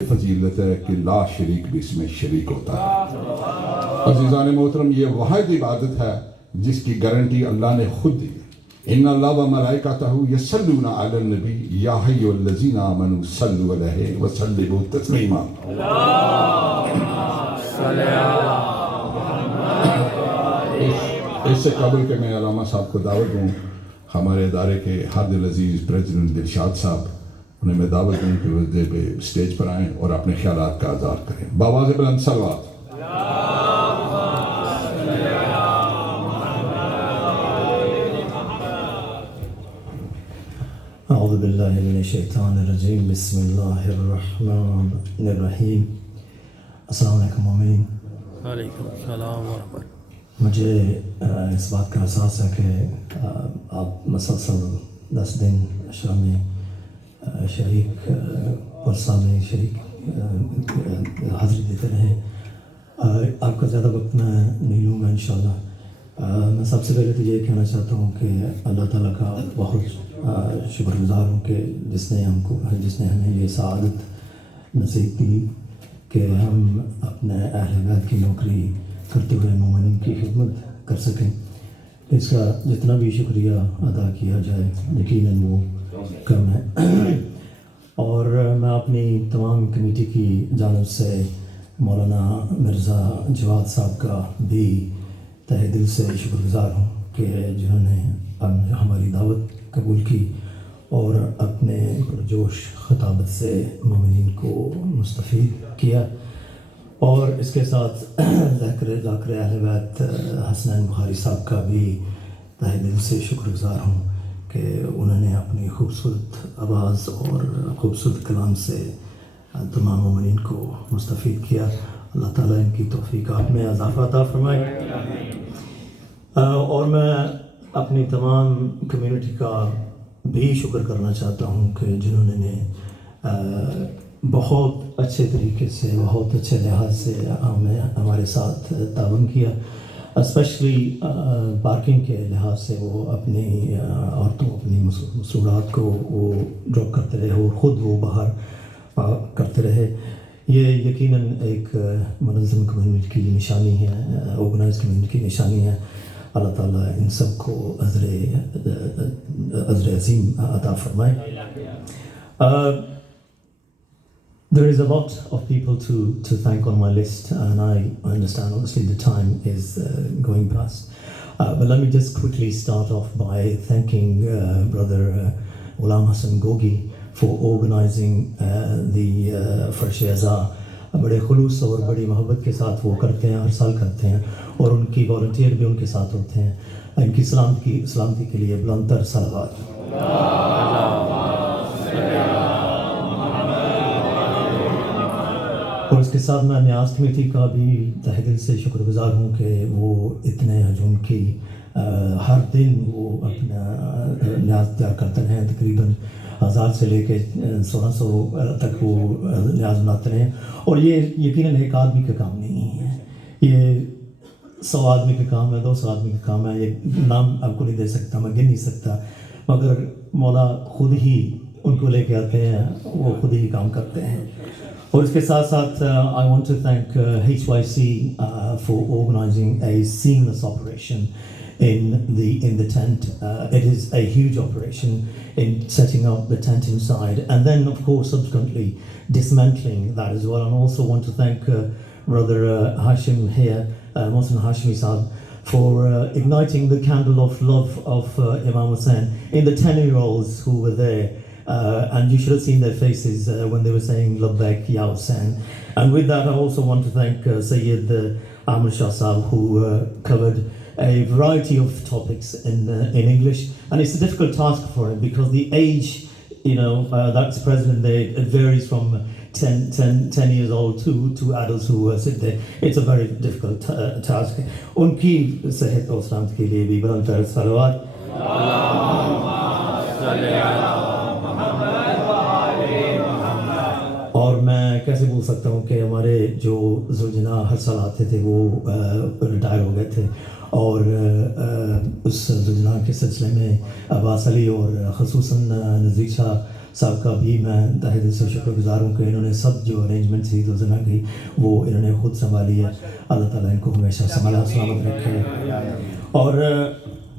فضیلت ہے کہ لا شریک بھی اس میں شریک ہوتا ہے۔ عزیزان محترم، یہ واحد عبادت ہے جس کی گارنٹی اللہ نے خود دی۔ ان اللہ و ملائکتہ یصلون علی النبی یا ایھا الذین آمنوا صلوا علیہ وسلموا تسلیما۔ اس سے قبل کہ میں علامہ صاحب کو دعوت دوں، ہمارے ادارے کے حد العزیز پریزیڈنٹ دلشاد صاحب، انہیں میں دعوت دوں کہ وہ پہ اسٹیج پر آئیں اور اپنے خیالات کا اظہار کریں۔ بآواز بلند صلوات۔ اعوذ باللہ من الشیطان الرجیم، بسم اللہ الرحمن الرحیم۔ السلام علیکم مومنین۔ وعلیکم السلام ورحمۃ اللہ۔ مجھے اس بات کا احساس ہے کہ آپ مسلسل 10 دن عشرہ میں شریک پرسہ میں شریک حاضری دیتے رہے۔ آپ کا زیادہ وقت میں نہیں لوں گا انشاءاللہ۔ میں سب سے پہلے تو یہ کہنا چاہتا ہوں کہ اللہ تعالیٰ کا بہت شکر گزار ہوں کہ جس نے ہمیں یہ سعادت نصیب کی کہ ہم اپنے اہل بیت کی نوکری کرتے ہوئے مومنین کی خدمت کر سکیں۔ اس کا جتنا بھی شکریہ ادا کیا جائے یقیناً وہ کم ہے۔ اور میں اپنی تمام کمیٹی کی جانب سے مولانا مرزا جواد صاحب کا بھی تہ دل سے شکر گزار ہوں کہ جنہوں نے ہماری دعوت قبول کی اور اپنے پرجوش خطابت سے مومنین کو مستفید کیا۔ اور اس کے ساتھ ذاکر اہل بیت حسنین بخاری صاحب کا بھی تہ دل سے شکر گزار ہوں کہ انہوں نے اپنی خوبصورت آواز اور خوبصورت کلام سے تمام مومنین کو مستفید کیا۔ اللہ تعالیٰ ان کی توفیقات میں اضافہ عطا فرمائے۔ اور میں اپنی تمام کمیونٹی کا بھی شکر کرنا چاہتا ہوں کہ جنہوں نے بہت اچھے طریقے سے، بہت اچھے لحاظ سے ہمارے ساتھ تعاون کیا، اسپیشلی پارکنگ کے لحاظ سے۔ وہ اپنی عورتوں، اپنی مسورات کو وہ ڈراپ کرتے رہے اور خود وہ باہر کرتے رہے۔ یہ یقیناً ایک منظم کمیونٹی کی نشانی ہے، آرگنائز کمیونٹی کی نشانی ہے۔ اللہ تعالیٰ ان سب کو اجر عظیم عطا فرمائے۔ There is a lot of people to thank on my list, and I understand obviously the time is going past. But let me just quickly start off by thanking Brother Ghulam Hassan Gogi for organizing the Farsh Aza. بڑے خلوص اور بڑی محبت کے ساتھ وہ کرتے ہیں، ہر سال کرتے ہیں، اور ان کی والنٹیئر بھی ان کے ساتھ ہوتے ہیں۔ ان کی سلامتی کے لیے بلند تر صلوات۔ اور اس کے ساتھ میں نیاز کمیٹی کا بھی تہ دل سے شکر گزار ہوں کہ وہ اتنے ہجوم کی ہر دن وہ اپنا نیاز تیار کرتے ہیں۔ تقریباً 1000 سے لے کے 1600 تک وہ نیاز بناتے ہیں، اور یہ یقیناً ایک آدمی کا کام نہیں ہے، یہ 100 آدمی کا کام ہے، 200 آدمی کا کام ہے۔ یہ نام آپ کو نہیں دے سکتا، میں گن نہیں سکتا، مگر مولا خود ہی ان کو لے کے آتے ہیں، وہ خود ہی کام کرتے ہیں۔ اور اس کے ساتھ ساتھ I want to thank HYC for organizing a seamless operation in the tent. It is a huge operation in setting up the tent inside, and then of course subsequently dismantling that as well. And I also want to thank Brother Hashim here, Mohsen Hashimi Saab, for igniting the candle of love of Imam Hussain in the 10-year-olds who were there. And you should have seen their faces when they were saying Labbaik Ya Hussain. And with that, I also want to thank Sayyid Amr Shah Saab, who covered a variety of topics in English. And it's a difficult task for him because the age, that's present there, it varies from 10 years old to adults who sit there. It's a very difficult task. Unki sehat aur salamat ke liye bhi buland tarin salawat. اور میں کیسے بھول سکتا ہوں کہ ہمارے جو زوجنا ہر سال آتے تھے وہ ریٹائر ہو گئے تھے، اور اس زوجنا کے سلسلے میں عباس علی اور خصوصاً نذیر شاہ صاحب کا بھی میں تہہ دل سے شکر گزار ہوں کہ انہوں نے سب جو ارینجمنٹس تھی زلزلہ کی وہ انہوں نے خود سنبھالی ہے. اللہ تعالیٰ ان کو ہمیشہ سنبھالا سلامت رکھے. اور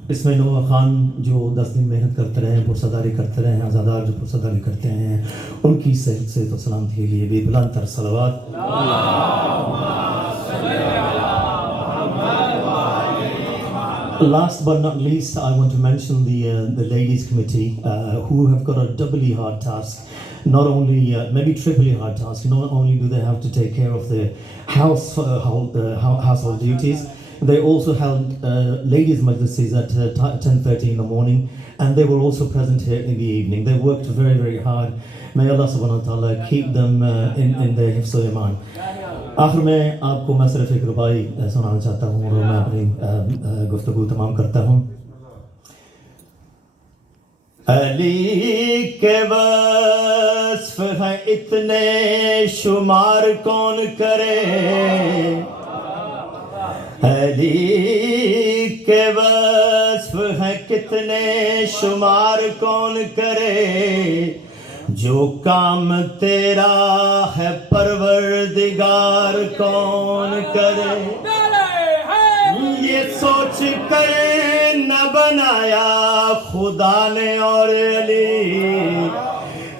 اس میں نوح خان جو 10 دن محنت کرتے رہے ہیں, پرسداری کرتے رہے ہیں, آزادار جو پرسداری کرتے ہیں, ان کی صحت سے تو سلامتی کے لیے بھی بلند تر صلوات. Last but not least, I want to mention the ladies committee who have got a doubly hard task. Not only, maybe triply hard task. Not only do they have to take care of the household duties, they also held ladies majlises at 10:30 in the morning, and they were also present here in the evening. They worked very, very hard. May Allah subhanahu wa ta'ala keep them in their hifz و iman. آخر میں آپ کو میں صرف ایک ربائی سنانا چاہتا ہوں اور میں اپنی گفتگو تمام کرتا ہوں. علی کے وصف ہیں اتنے شمار کون کرے, علی کے وصف ہیں کتنے شمار کون کرے, جو کام تیرا ہے پروردگار کون کرے. یہ سوچ کر نہ بنایا خدا نے اور علی,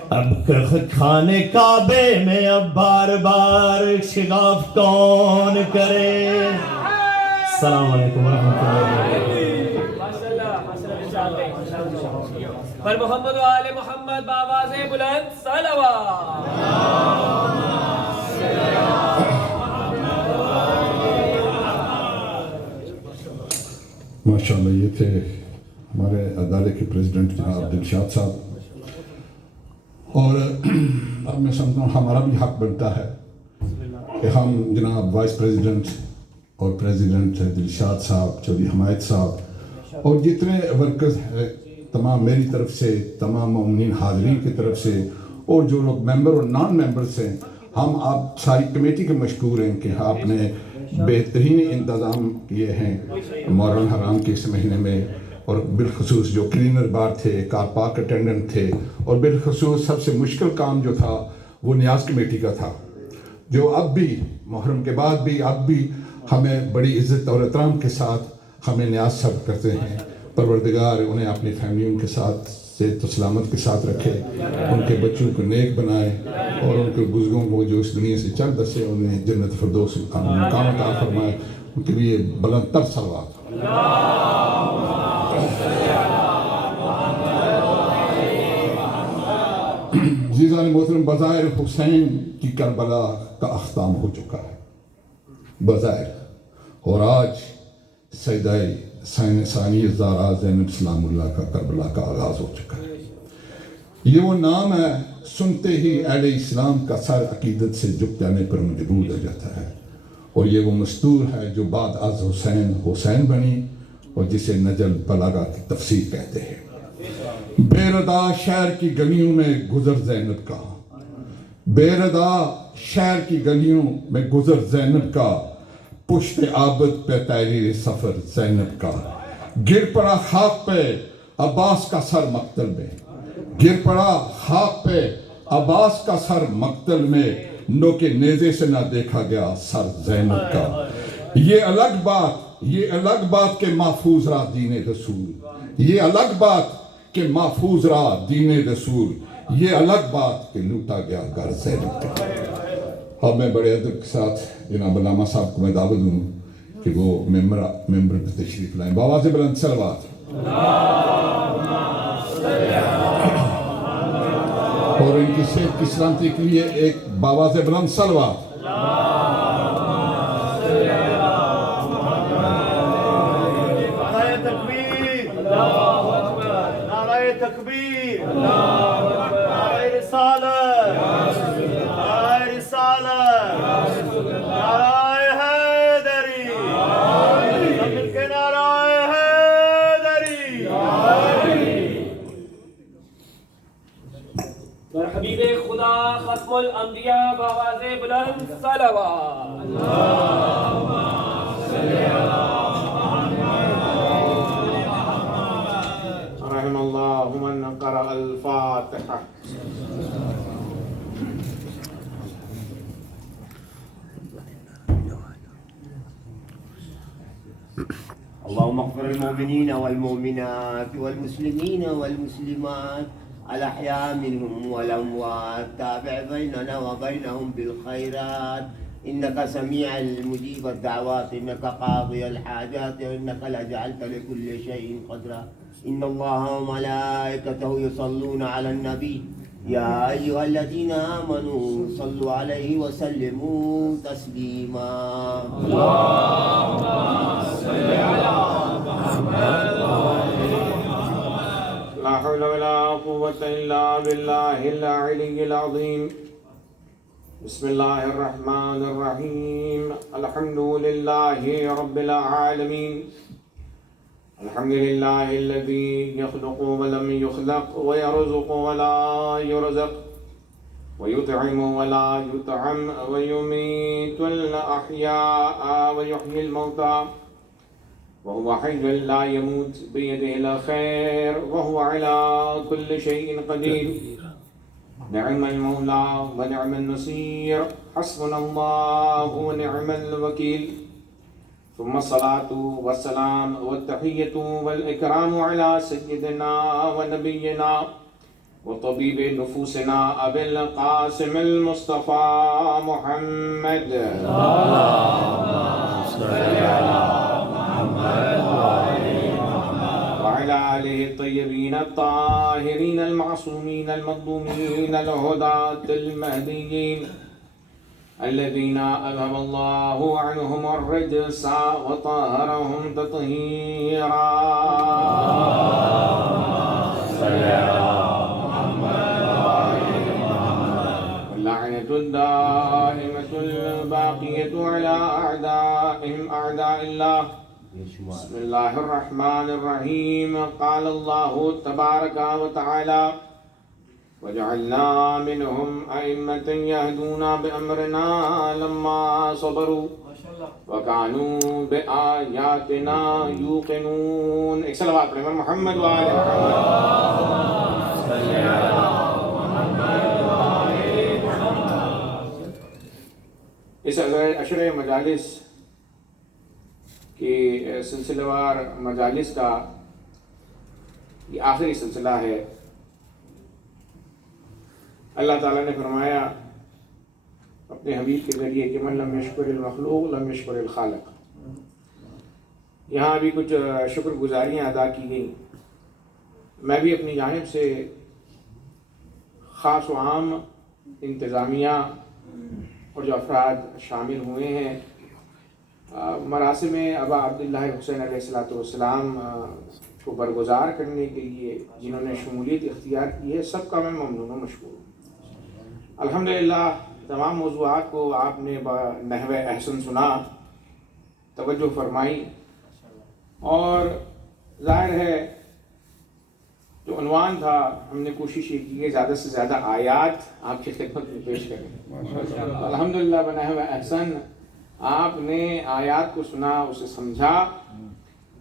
اب خانے کعبے میں اب بار بار شگاف کون کرے. السلام علیکم ورحمۃ اللہ. پر محمد و آل محمد بآواز بلند صلوات. ماشاءاللہ یہ تھے ہمارے ادارے کے پریزیڈنٹ جناب دلشاد صاحب. اور اب میں سمجھتا ہوں ہمارا بھی حق بنتا ہے کہ ہم جناب وائس پریزیڈنٹ اور پریزیڈنٹ دلشاد صاحب, چودھری حمایت صاحب اور جتنے ورکرز ہیں تمام میری طرف سے, تمام مومنین حاضرین کی طرف سے, اور جو لوگ ممبر اور نان ممبرز ہیں, ہم آپ ساری کمیٹی کے مشکور ہیں کہ آپ نے بہترین انتظام کیے ہیں محرم الحرام کے اس مہینے میں. اور بالخصوص جو کلینر بار تھے, کار پارک اٹینڈنٹ تھے, اور بالخصوص سب سے مشکل کام جو تھا وہ نیاز کمیٹی کا تھا, جو اب بھی محرم کے بعد بھی اب بھی ہمیں بڑی عزت اور احترام کے ساتھ ہمیں نیاز سب کرتے ہیں. پروردگار انہیں اپنی فیملیوں کے ساتھ صحت و سلامت کے ساتھ رکھے, ان کے بچوں کو نیک بنائے, اور ان کے بزرگوں کو جو اس دنیا سے چل بسے انہیں جنت فردوس کا مقام عطا فرمائے. ان کے لیے بلند تر صلوات. عزیزان محترم, بظاہر حسین کی کربلا کا اختتام ہو چکا ہے بظاہر, اور آج سیدہ ثانی زہرا زینب سلام اللہ کا کربلا کا آغاز ہو چکا ہے. یہ وہ نام ہے سنتے ہی اہل اسلام کا سر عقیدت سے جھک جانے پر مجبور ہو جاتا ہے, اور یہ وہ مستور ہے جو بعد از حسین حسین بنی اور جسے نجل بلاغہ کی تفسیر کہتے ہیں. بے ردا شہر کی گلیوں میں گزر زینب کا, بے ردا شہر کی گلیوں میں گزر زینب کا, پشت عابد پہ تحریر سفر زینب کا, گر پڑا خاک پہ عباس کا سر مقتل میں, گر پڑا خاک پہ عباس کا سر مقتل میں, نو کے نیزے سے نہ دیکھا گیا سر زینب کا. یہ الگ بات کہ محفوظ رہا دین رسول, یہ الگ بات کہ محفوظ رہا دین رسول, یہ الگ بات کہ لوٹا گیا گھر زینب کا. اب میں بڑے ادب کے ساتھ جناب علامہ صاحب کو میں دعوت دوں کہ وہ ممبر پہ تشریف لائیں. بآواز بلند صلوات. اور ان کی صحت کی سلامتی کے لیے ایک بآواز بلند صلوات. تکبیر, نعرہ رسالت, نعرہ رسالت, نعرہ حیدری, سب مل کے نعرہ حیدری. حبیب خدا ختم الانبیاء بآواز بلند صلوات. رحم اللہ من قرأ الفاتحہ. اللهم اغفر المؤمنين والمؤمنات والمسلمين والمسلمات الأحياء منهم والأموات، تابع بيننا وبينهم بالخيرات، إنك سميع المجيب الدعوات، إنك قاضي الحاجات، إنك لجعلت لكل شيء قدرا. إن الله وملائكته يصلون على النبي يا أيها الذين آمنوا صلوا عليه وسلموا تسليما. لا حول ولا قوة إلا بالله العلي العظيم. بسم الله الرحمن الرحيم. الحمد لله رب العالمين. الحمد لله الذي يخلق ولم يخلق، ويرزق ولا يرزق، ويطعم ولا يطعم، ويميت الأحياء ويحيي الموتى، وهو حي لا يموت، بيده الخير، وهو على كل شيء قدير. نعم المولى ونعم النصير، حسبنا الله ونعم الوكيل. ثم الصلاة والسلام والتحية والإكرام على سيدنا ونبينا وطبيب نفوسنا أبي القاسم المصطفى محمد. وعلى آله الطيبين الطاهرين المعصومين المظلومين الهداة المهديين الذين أذهب الله عنهم الرجس وطهرهم تطهيرا. واللعنة الدائمة الباقية على أعدائهم أعداء الله. بسم الله الرحمن الرحيم. قال الله تبارك وتعالى: وجعلنا منهم أئمة يهدون بأمرنا لما صبروا وكانوا بآياتنا يوقنون. ایک صلوات پڑھیں محمد وآل محمد. اس عشرہ مجالس کی سلسلہ وار مجالس کا یہ آخری سلسلہ ہے. اللہ تعالیٰ نے فرمایا اپنے حبیب کے ذریعے کہ من لم یشکر المخلوق لم یشکر الخالق. یہاں بھی کچھ شکر گزاریاں ادا کی گئیں. میں بھی اپنی جانب سے خاص و عام انتظامیہ اور جو افراد شامل ہوئے ہیں مراسم ابا عبداللہ حسین علیہ السلام کو برگزار کرنے کے لیے جنہوں نے شمولیت اختیار کی ہے، سب کا میں ممنون و مشکور ہوں. الحمدللہ تمام موضوعات کو آپ نے بنحو احسن سنا، توجہ فرمائی، اور ظاہر ہے جو عنوان تھا ہم نے کوشش یہ کی کہ زیادہ سے زیادہ آیات آپ کی خدمت میں پیش کریں. الحمدللہ بنحو احسن آپ نے آیات کو سنا، اسے سمجھا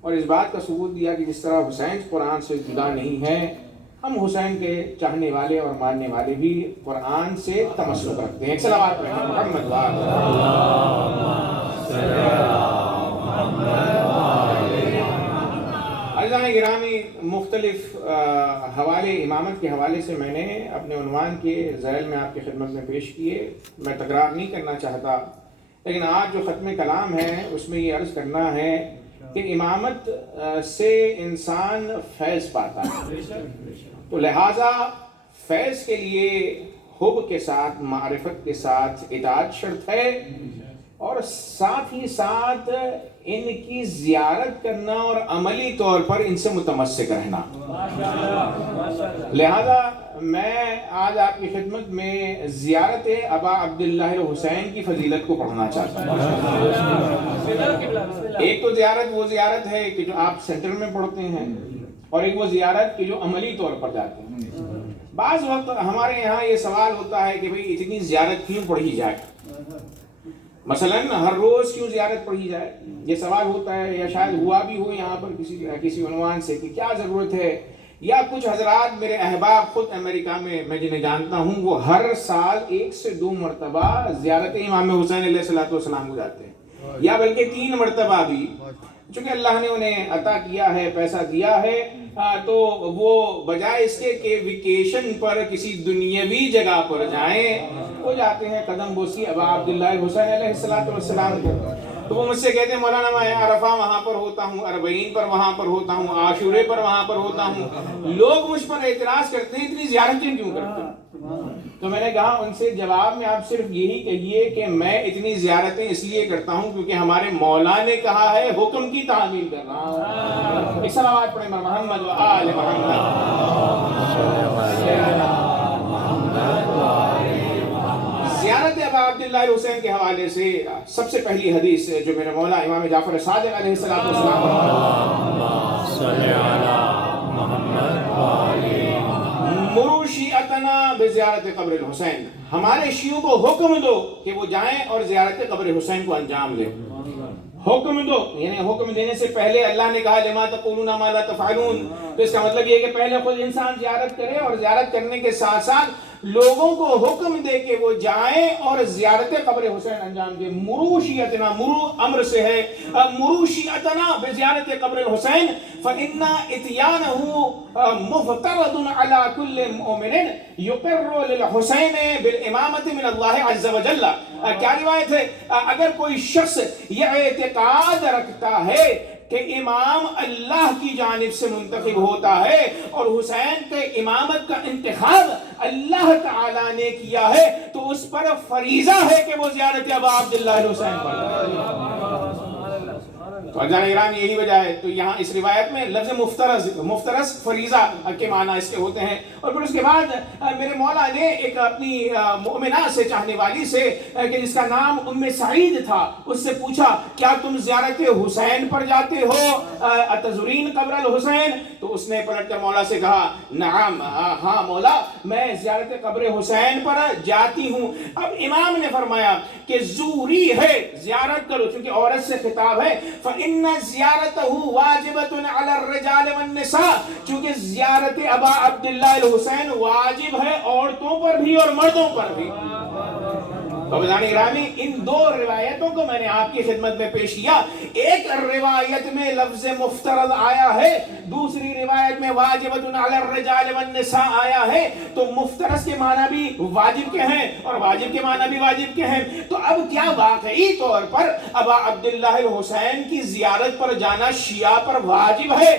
اور اس بات کا ثبوت دیا کہ جس طرح حسین قرآن سے جدا نہیں ہے، ہم حسین کے چاہنے والے اور ماننے والے بھی قرآن سے تمسک رکھتے ہیں. صلوات پڑھیں محمد عزیزان گرامی. مختلف حوالے امامت کے حوالے سے میں نے اپنے عنوان کے ذیل میں آپ کی خدمت میں پیش کیے. میں تکرار نہیں کرنا چاہتا، لیکن آج جو ختم کلام ہے اس میں یہ عرض کرنا ہے کہ امامت سے انسان فیض پاتا ہے، تو لہٰذا فیض کے لیے حب کے ساتھ، معرفت کے ساتھ اطاعت شرط ہے، اور ساتھ ہی ساتھ ان کی زیارت کرنا اور عملی طور پر ان سے متمسک رہنا. لہذا میں آج آپ کی خدمت میں زیارت ابا عبداللہ حسین کی فضیلت کو پڑھنا چاہتا ہوں. ایک تو زیارت وہ زیارت ہے کہ جو آپ سینٹر میں پڑھتے ہیں، اور ایک وہ زیارت کہ جو عملی طور پر جاتے ہیں. بعض وقت ہمارے یہاں یہ سوال ہوتا ہے کہ بھئی اتنی زیارت کیوں پڑھی جائے، مثلاً ہر روز کیوں زیارت پڑھی جائے. یہ سوال ہوتا ہے، یا شاید ہوا بھی ہو یہاں پر کسی عنوان سے کہ کیا ضرورت ہے. یا کچھ حضرات میرے احباب خود امریکہ میں جنہیں جانتا ہوں، وہ ہر سال 1 سے 2 مرتبہ زیارت امام حسین علیہ السلام کو جاتے ہیں، یا بلکہ 3 مرتبہ بھی. چونکہ اللہ نے انہیں عطا کیا ہے، پیسہ دیا ہے، تو وہ بجائے اس کے کہ ویکیشن پر کسی دنیاوی جگہ پر جائیں، وہ جاتے ہیں قدم بوسی ابا عبداللہ حسین علیہ السلام کو۔ تو وہ مجھ سے کہتے ہیں مولانا میں عرفہ وہاں پر ہوتا ہوں، اربعین پر وہاں پر ہوتا ہوں، عاشورے پر وہاں پر ہوتا ہوں، لوگ مجھ پر اعتراض کرتے ہیں اتنی زیارتیں کیوں کرتے ہیں؟ تو میں نے کہا ان سے جواب میں آپ صرف یہی کہیے کہ میں اتنی زیارتیں اس لیے کرتا ہوں کیونکہ ہمارے مولا نے کہا ہے، حکم کی تعمیل کر رہا ہوں۔ ایک صلوات پڑھیں محمد و آل محمد۔ زیارت ابا عبداللہ حسین کے حوالے سے سب سے پہلی حدیث جو میرے مولا امام جعفر صادق علیہ السلام مرو شیعتنا بزیارت قبر الحسین، ہمارے شیعوں کو حکم دو کہ وہ جائیں اور زیارت قبر حسین کو انجام دیں۔ حکم دو یعنی حکم دینے سے پہلے اللہ نے کہا لما تقولون ما لا تفعلون، تو اس کا مطلب یہ ہے کہ پہلے خود انسان زیارت کرے اور زیارت کرنے کے ساتھ ساتھ لوگوں کو حکم دے کہ وہ جائیں اور زیارت قبر حسین انجام دیں۔ مرو شیعتنا، مرو امر سے ہے، مرو شیعتنا بزیارت قبر الحسین فإن اتيانه مفترض على كل مؤمن يقر للحسین بالامامت من اللہ عز وجل۔ کیا روایت ہے؟ اگر کوئی شخص یہ اعتقاد رکھتا ہے کہ امام اللہ کی جانب سے منتخب ہوتا ہے اور حسین کے امامت کا انتخاب اللہ تعالیٰ نے کیا ہے، تو اس پر فریضہ ہے کہ وہ زیارت ابا عبداللہ حسین پر۔ تو جان ایران یہی وجہ ہے، تو یہاں اس روایت میں لفظ مفترض فریضہ کے معنی اس کے ہوتے ہیں۔ اور پھر اس کے بعد میرے مولا نے ایک اپنی مؤمنہ سے، چاہنے والی سے کہ جس کا نام ام سعید تھا، اس سے پوچھا کیا تم زیارت حسین پر جاتے ہو، اتزورین قبر الحسین؟ تو اس نے پلٹ کر مولا سے کہا نعم، ہاں مولا میں زیارت قبر حسین پر جاتی ہوں۔ اب امام نے فرمایا کہ زوری ہے، زیارت کرو، چونکہ عورت سے خطاب ہے، فَإِنَّ زِيَارَتَهُ وَاجِبَةٌ عَلَى الرِّجَالِ وَالنِّسَاءِ، چونکہ زیارت ابا عبداللہ الحسین واجب ہے عورتوں پر بھی اور مردوں پر بھی۔ بزرگان گرامی، ان دو روایتوں کو میں نے آپ کی خدمت میں پیش کیا۔ ایک روایت میں لفظ مفترض آیا ہے، دوسری روایت میں واجبۃ علی الرجال والنساء آیا ہے، تو مفترض کے معنی بھی واجب کے ہیں اور واجب کے معنی بھی واجب کے ہیں۔ تو اب کیا واقعی طور پر ابا عبداللہ الحسین کی زیارت پر جانا شیعہ پر واجب ہے؟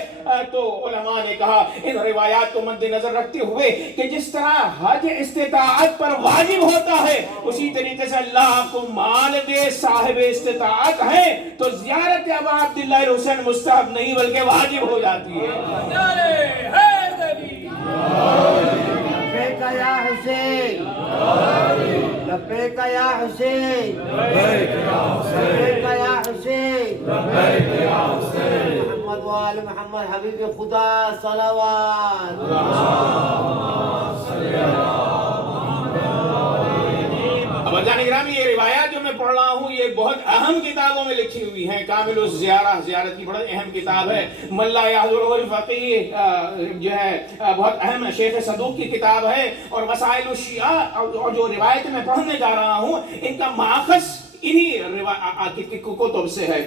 تو علماء نے کہا ان روایات کو مد نظر رکھتے ہوئے کہ جس طرح حج استطاعت پر واجب ہوتا ہے، اسی طریقے سے اللہ آپ کو مال دے، صاحب استطاعت ہیں، تو زیارت ابا عبداللہ الحسین مستحب نہیں بلکہ واجب ہو جاتی ہے۔ لبیک یا حسین، لبیک یا حسین، لبیک یا حسین، محمد و آل محمد حبیب خدا صلوات۔ اب جان گرامی، یہ روایات جو میں پڑھ رہا ہوں یہ بہت اہم کتابوں میں لکھی ہوئی ہیں۔ کامل الزیارہ، زیارت کی بڑی اہم کتاب ہے۔ من لا یحضرہ الفقیہ جو ہے بہت اہم شیخ صدوق کی کتاب ہے، اور مسائل الشیعہ اور جو روایت میں پڑھنے جا رہا ہوں ان کا ماخذ انہی کتب سے ہے۔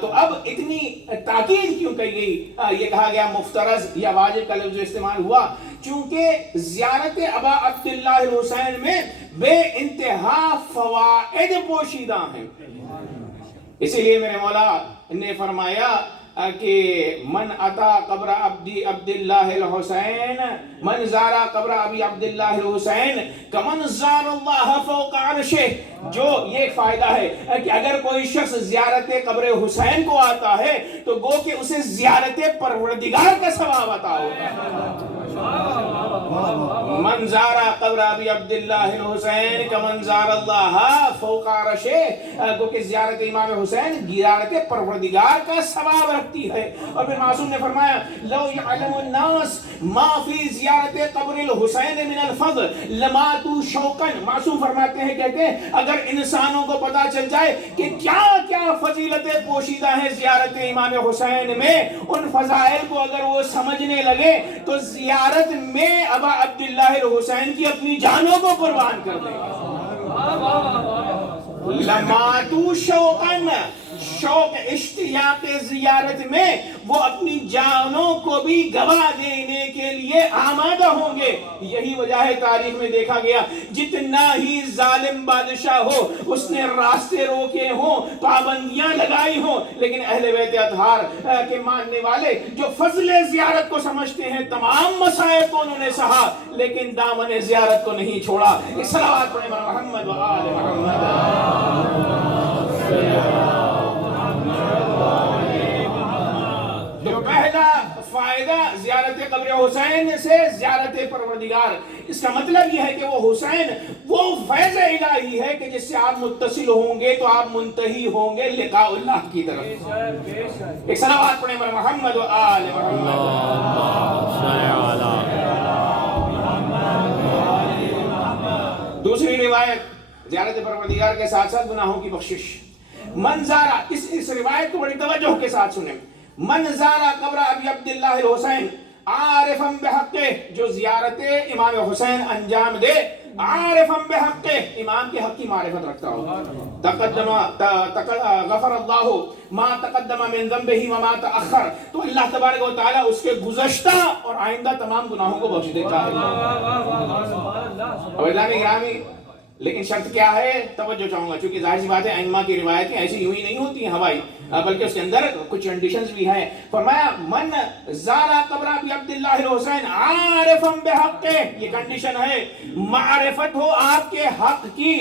تو اب اتنی تاکید کیوں کی گئی؟ یہ کہا گیا مفترض یا واجب کا لفظ استعمال ہوا چونکہ زیارت ابا عبداللہ الحسین میں بے انتہا فوائد پوشیدہ ہیں۔ اسی لیے میرے مولا نے فرمایا کہ من اتا قبر عبداللہ الحسین، من زارا قبر ابی عبداللہ الحسین کمن زار اللہ فوق عرشہ۔ جو یہ ایک فائدہ ہے کہ اگر کوئی شخص زیارت قبر حسین کو آتا ہے تو گو کہ اسے زیارت پروردگار کا ثواب عطا ہوگا۔ من زارا قبر ابی عبداللہ الحسین کمن زار اللہ فوق عرشہ، گو کہ زیارت امام حسین زیارت پروردگار کا ثواب رکھتی ہے۔ اور پھر معصوم نے فرمایا لو یعلم الناس ما فی زیارت قبر الحسین من الفضل لماتوا شوقا۔ معصوم فرماتے ہیں، کہتے ہیں اگر انسانوں کو پتا چل جائے کہ کیا کیا فضیلتیں پوشیدہ ہیں زیارت امام حسین میں، ان فضائل کو اگر وہ سمجھنے لگے تو زیارت میں ابا عبداللہ الحسین کی اپنی جانوں کو قربان کر دیں گے۔ لماتوا شوقا، شوق اشتیاق زیارت میں وہ اپنی جانوں کو بھی گواہ دینے کے لیے آمادہ ہوں گے. یہی وجہ ہے تاریخ میں دیکھا گیا جتنا ہی ظالم بادشاہ ہو اس نے راستے روکے ہوں, پابندیاں لگائی ہوں, لیکن اہل بیت اطہار کے ماننے والے جو فضل زیارت کو سمجھتے ہیں تمام مصائب کو انہوں نے سہا لیکن دامن زیارت کو نہیں چھوڑا. صلوات پڑھیں محمد و آل محمد. جو پہلا فائدہ زیارت قبر حسین سے زیارت پروردگار, اس کا مطلب یہ ہے کہ وہ حسین وہ فیض الہی ہے کہ جس سے آپ متصل ہوں گے تو آپ منتہی ہوں گے لقاء اللہ کی طرف. ایک صلوات پڑھیں محمد و آل محمد. دوسری روایت زیارت پروردگار کے ساتھ ساتھ گناہوں کی بخشش. منظارہ, اس روایت کو بڑی توجہ کے ساتھ سنیں. منظارہ قبر ابی عبداللہ الحسین عارفاً بحقہ, جو زیارت امام حسین انجام دے عارفاً بحقہ, امام کے حق کی معرفت رکھتا ہو. غفر اللہ ما تقدم من ذنبہ وما تأخر, تو اللہ تبارک و تعالیٰ اس کے گزشتہ اور آئندہ تمام گناہوں کو بخش دیتا ہے. عزیزان گرامی, لیکن شرط کیا ہے توجہ چاہوں گا, چونکہ ظاہر سی بات ہے ائمہ کی روایتیں ایسی یوں ہی نہیں ہوتی ہیں ہوائی, بلکہ اس کے اندر کچھ کنڈیشنز بھی ہیں. فرمایا من زارا قبر ابی عبداللہ الحسین عارفاً بحقہ, یہ کنڈیشن ہے معرفت ہو آپ کے حق کی.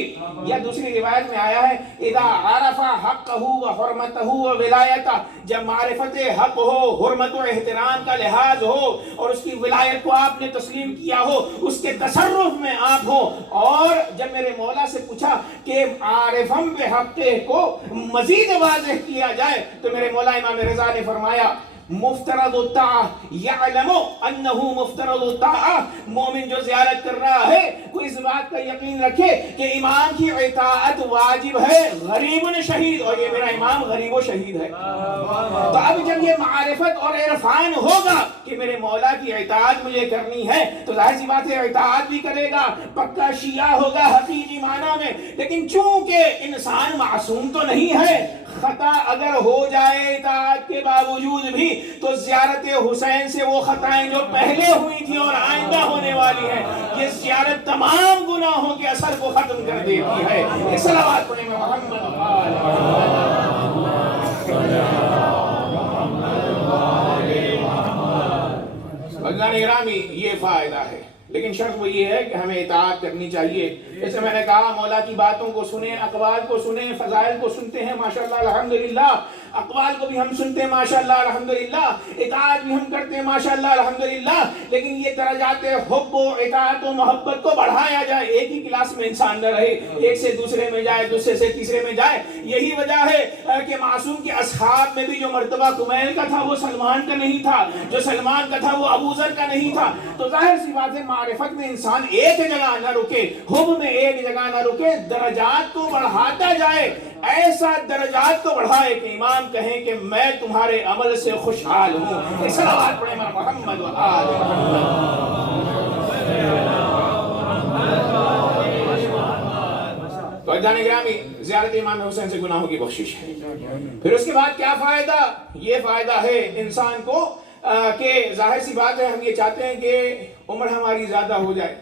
یا دوسری روایت میں آیا ہے اذا عرف حقہ وحرمتہ وولایتہ, جب معرفت حق ہو, حرمت و احترام کا لحاظ ہو اور اس کی ولایت کو آپ نے تسلیم کیا ہو, اس کے تصرف میں آپ ہو. اور جب میرے مولا سے پوچھا کہ عارفاً بحقہ کو مزید واضح کیا جائے تو میرے مولا امام رضا نے فرمایا مفترض الطاعہ یعلم انہ مفترض الطاعہ, مومن جو زیارت کر رہا ہے وہ اس بات کا یقین رکھے کہ امام کی اطاعت واجب ہے, غریب شہید, اور یہ میرا امام غریب و شہید ہے. تو اب جب یہ معرفت اور عرفان ہوگا کہ میرے مولا کی اطاعت مجھے کرنی ہے تو ظاہر سی بات ہے اطاعت بھی کرے گا, پکا شیعہ ہوگا حقیقی معنی میں. لیکن چونکہ انسان معصوم تو نہیں ہے, خطا اگر ہو جائے اطاعت کے باوجود بھی تو زیارت حسین سے وہ خطائیں جو پہلے ہوئی تھی اور آئندہ ہونے والی ہیں, یہ زیارت تمام گناہوں کے اثر کو ختم کر دیتی ہے. صلوات پڑھیں محمد و آل محمد. گرامی, یہ فائدہ ہے, لیکن شرط وہ یہ ہے کہ ہمیں اطاعت کرنی چاہیے. جیسے میں نے کہا مولا کی باتوں کو سنیں, اقوال کو سنیں, فضائل کو سنتے ہیں ماشاءاللہ الحمدللہ, اقوال کو بھی ہم سنتے ہیں ماشاءاللہ الحمدللہ, اطاعت بھی ہم کرتے ہیں ماشاءاللہ الحمدللہ, لیکن یہ درجات حب و اطاعت و محبت کو بڑھایا جائے. ایک ہی کلاس میں انسان نہ رہے, ایک سے دوسرے میں جائے, دوسرے سے تیسرے میں جائے. یہی وجہ ہے کہ معصوم کے اصحاب میں بھی جو مرتبہ کمیل کا تھا وہ سلمان کا نہیں تھا, جو سلمان کا تھا وہ ابو ذر کا نہیں تھا. تو ظاہر سی بات ہے معرفت میں انسان ایک جگہ نہ رکے, حب میں ایک جگہ نہ رکے, درجات کو بڑھاتا جائے, ایسا درجات کو بڑھائے کہ امام کہیں کہ میں تمہارے عمل سے خوشحال ہوں. صلوات پڑھیں محمد و آل محمد. تو عزیزان گرامی, زیارت امام حسین سے گناہوں کی بخشش ہے. پھر اس کے بعد کیا فائدہ؟ یہ فائدہ ہے انسان کو کہ ظاہر سی بات ہے ہم یہ چاہتے ہیں کہ عمر ہماری زیادہ ہو جائے,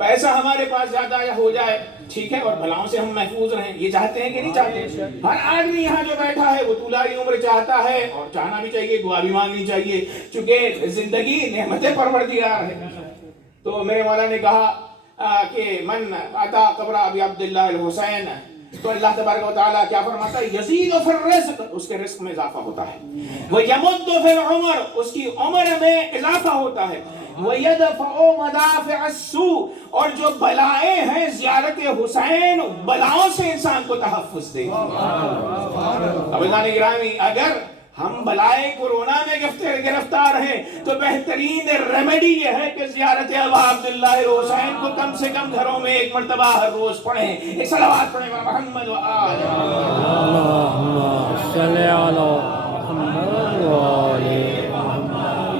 پیسہ ہمارے پاس زیادہ ہو جائے, ٹھیک ہے, اور بلاؤں سے ہم محفوظ رہیں. یہ چاہتے ہیں کہ نہیں چاہتے؟ ہر آدمی یہاں جو بیٹھا ہے وہ طولانی عمر چاہتا ہے, اور چاہنا بھی چاہیے, دعا بھی مانگنی چاہیے, چونکہ زندگی نعمت پروردگار ہے. تو میرے مولا نے کہا کہ من اتا قبر ابی عبداللہ الحسین, تو اللہ تبارک و تعالیٰ کیا فرماتا ہے, یزید فی الرزق, اس کے رزق میں اضافہ ہوتا ہے, وَيَمُدُّ فِي الْعُمر, اس کی عمر میں اضافہ ہوتا ہے, وَيَدْفَعُ مَدَافِعَ السُّوءِ, اور جو بلائیں ہیں زیارت حسین بلاؤں سے انسان کو تحفظ دے. اب عزیزان گرامی, اگر ہم بلائے کورونا میں گرفتار ہیں تو بہترین ریمیڈی یہ ہے کہ زیارت ابا عبداللہ الحسین کو کم سے کم گھروں میں ایک مرتبہ ہر روز پڑھیں. ایک صلوات پڑھیں محمد و آل محمد.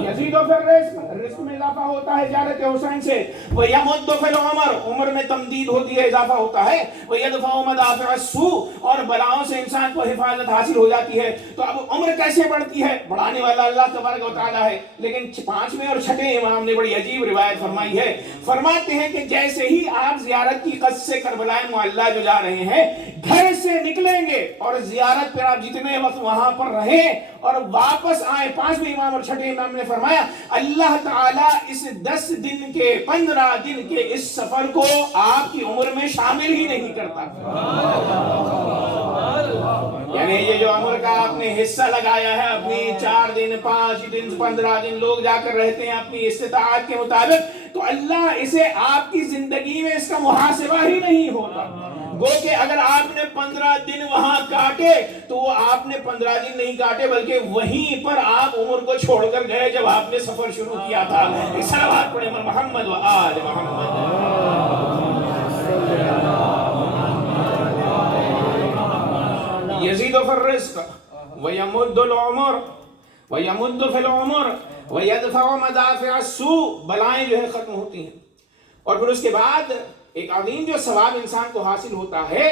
یزید و فی الرزق, رزق میں اضافہ ہوتا ہے زیارت حسین سے. وَيَمُدُّ فِي الْعُمُرِ, عمر میں تمدید ہوتی ہے, اضافہ ہوتا ہے. وَيَدْفَعُ مَدَافِعَ السُّوءِ, اور بلاؤں سے انسان کو حفاظت حاصل ہو جاتی ہے. تو اب عمر کیسے بڑھتی ہے؟ بڑھانے والا اللہ تبارک و تعالیٰ ہے. لیکن 5ویں اور 6ٹھے امام نے بڑی عجیب روایت فرمائی ہے. فرماتے ہیں کہ جیسے ہی آپ زیارت کی قصد سے کربلا معلیٰ جو جا رہے ہیں, گھر سے نکلیں گے اور زیارت پر آپ جتنے وقت وہاں پر رہیں اور واپس آئیں, 5ویں امام اور 6ٹھے امام نے فرمایا اللہ تعالیٰ اس 10 دن کے 15 دن کے اس سفر کو آپ کی عمر میں شامل ہی نہیں کرتا. یعنی یہ جو عمر کا آپ نے حصہ لگایا ہے, اپنی 4 دن 5 دن 15 دن لوگ جا کر رہتے ہیں اپنی استطاعت کے مطابق, تو اللہ اسے آپ کی زندگی میں اس کا محاسبہ ہی نہیں ہوتا. گو کہ اگر آپ نے 15 دن وہاں کاٹے تو وہ آپ نے 15 دن نہیں کاٹے, بلکہ وہیں پر آپ عمر کو چھوڑ کر گئے جب آپ نے سفر شروع کیا تھا. صلوات پڑھیں محمد و آل محمد. یزید فی الرزق ویمد العمر ویمد فی العمر ویدفع مدافع السوء, بلائیں جو ہے ختم ہوتی ہیں. اور پھر اس کے بعد ایک عظیم جو ثواب انسان کو حاصل ہوتا ہے,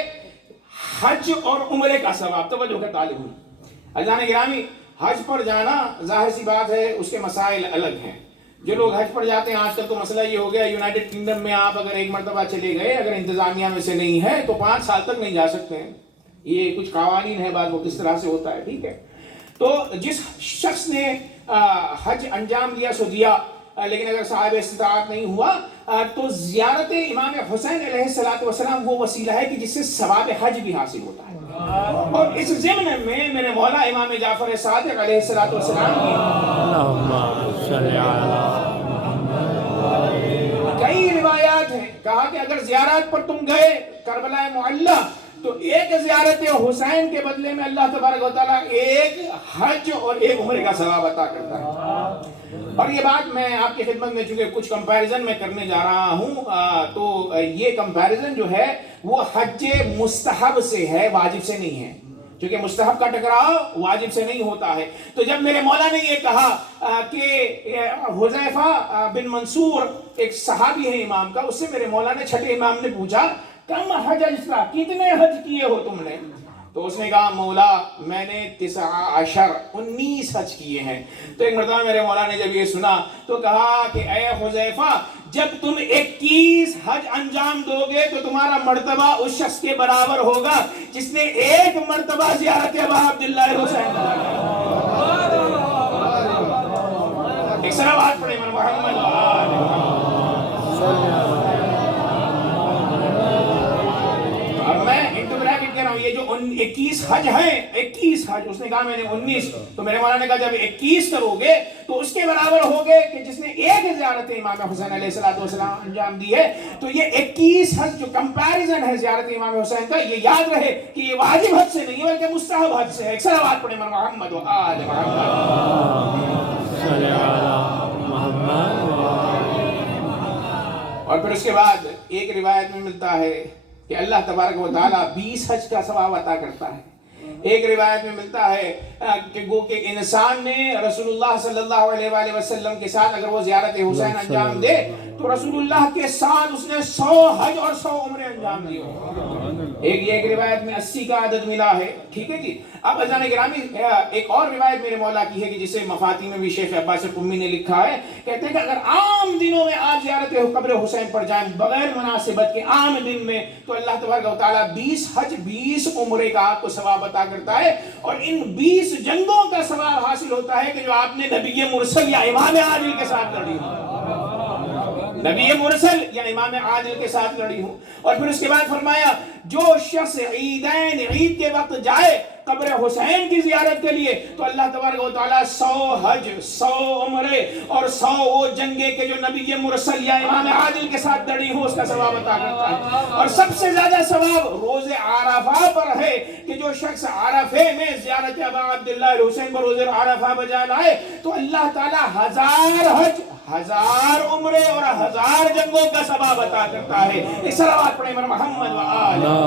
حج اور عمرے کا ثواب. توجہ کا طالب ہوں عزیزان گرامی, حج پر جانا ظاہر سی بات ہے اس کے مسائل الگ ہیں. جو لوگ حج پر جاتے ہیں, آج کل تو مسئلہ یہ ہو گیا یونائٹڈ کنگڈم میں آپ اگر ایک مرتبہ چلے گئے, اگر انتظامیہ میں سے نہیں ہے تو 5 سال تک نہیں جا سکتے ہیں. یہ کچھ قوانین ہے, بعض وہ کس طرح سے ہوتا ہے, ٹھیک ہے. تو جس شخص نے حج انجام دیا سو دیا, لیکن اگر صاحب استطاعت نہیں ہوا تو زیارت امام حسین علیہ السلام وہ وسیلہ ہے کہ جس سے ثواب حج بھی حاصل ہوتا ہے. اور اس ضمن میں میرے مولا امام جعفر صادق علیہ السلام کی کئی روایات ہیں. کہا کہ اگر زیارت پر تم گئے کربلا معلیٰ تو ایک زیارت حسین کے بدلے میں اللہ تبارک و تعالیٰ ایک حج اور ایک عمرے کا ثواب عطا کرتا ہے. اور یہ بات میں آپ کی خدمت میں چونکہ کچھ کمپیریزن میں کرنے جا رہا ہوں, تو یہ کمپیریزن جو ہے وہ حج مستحب سے ہے, واجب سے نہیں ہے. کیونکہ مستحب کا ٹکراؤ واجب سے نہیں ہوتا ہے. تو جب میرے مولا نے یہ کہا کہ حذیفہ بن منصور ایک صحابی ہے امام کا, اس سے میرے مولا نے 6ٹھے امام نے پوچھا کم حج اجزا, کتنے حج کیے ہو تم نے؟ تو اس نے کہا مولا میں نے 19 حج کیے ہیں. تو ایک مرتبہ میرے مولا نے جب یہ سنا تو کہا کہ اے حذیفہ, جب تم 21 حج انجام دو گے تو تمہارا مرتبہ اس شخص کے برابر ہوگا جس نے 1 مرتبہ زیارت ابا عبداللہ حسین. ایک صلوات پڑھیں محمد و آل محمد. یہ جو 21 حج ہیں, 21 حج, اس نے کہا میں نے 19, تو میرے مولا نے کہا جب 21 کرو گے تو اس کے برابر ہوگے کہ جس نے ایک زیارت امام حسین علیہ السلام انجام دی ہے. تو یہ 21 حج جو کمپیریزن ہے زیارت امام حسین کا, یہ یاد رہے کہ یہ واجب حج سے نہیں بلکہ مستحب حج سے ہے. ایک صلوات پڑھیں محمد و آل محمد. اور پھر اس کے بعد ایک روایت میں ملتا ہے کہ اللہ تبارک و تعالیٰ 20 حج کا ثواب عطا کرتا ہے. ایک روایت میں ملتا ہے کہ گو کہ انسان نے رسول اللہ صلی اللہ علیہ وآلہ وسلم کے ساتھ اگر وہ زیارت حسین انجام دے تو رسول اللہ کے ساتھ اس نے 100 حج اور 100 عمرے انجام دیے. ایک روایت میں 80 کا عدد ملا ہے, ٹھیک ہے جی. اب عزیزان گرامی ایک اور روایت میرے مولا کی ہے کہ جسے مفاتی میں بھی شیخ عباس قمی نے لکھا ہے, کہتے ہیں کہ اگر عام دنوں میں آپ زیارت قبر حسین پر جائیں بغیر مناسبت کے عام دن میں, تو اللہ تبارک و تعالیٰ 20 حج 20 عمرے کا آپ کو ثواب عطا کرتا ہے. اور ان 20 جنگوں کا ثواب حاصل ہوتا ہے کہ جو آپ نے نبی مرسل یا امام عادل کے ساتھ لڑی ہو, نبی مرسل یا امام عادل کے ساتھ لڑی ہوں. اور پھر اس کے بعد فرمایا جو شخص عیدین, عید کے وقت جائے قبر حسین کی زیارت کے لیے تو اللہ تبارک و تعالیٰ 100 حج 100 عمرے اور 100 وہ جنگیں کہ جو نبی مرسل یا امام عادل کے ساتھ لڑی ہوں اس کا ثواب عطا کرتا ہے. اور سب سے زیادہ ثواب روز عرفہ پر ہے کہ جو شخص عرفے میں زیارت ابا عبداللہ حسین پر روز عرفہ بجا لائے تو اللہ تعالیٰ 1000 حج 1000 عمرے اور 1000 جنگوں کا ثواب عطا کرتا ہے. اس صلوات پڑھیں محمد و آل محمد.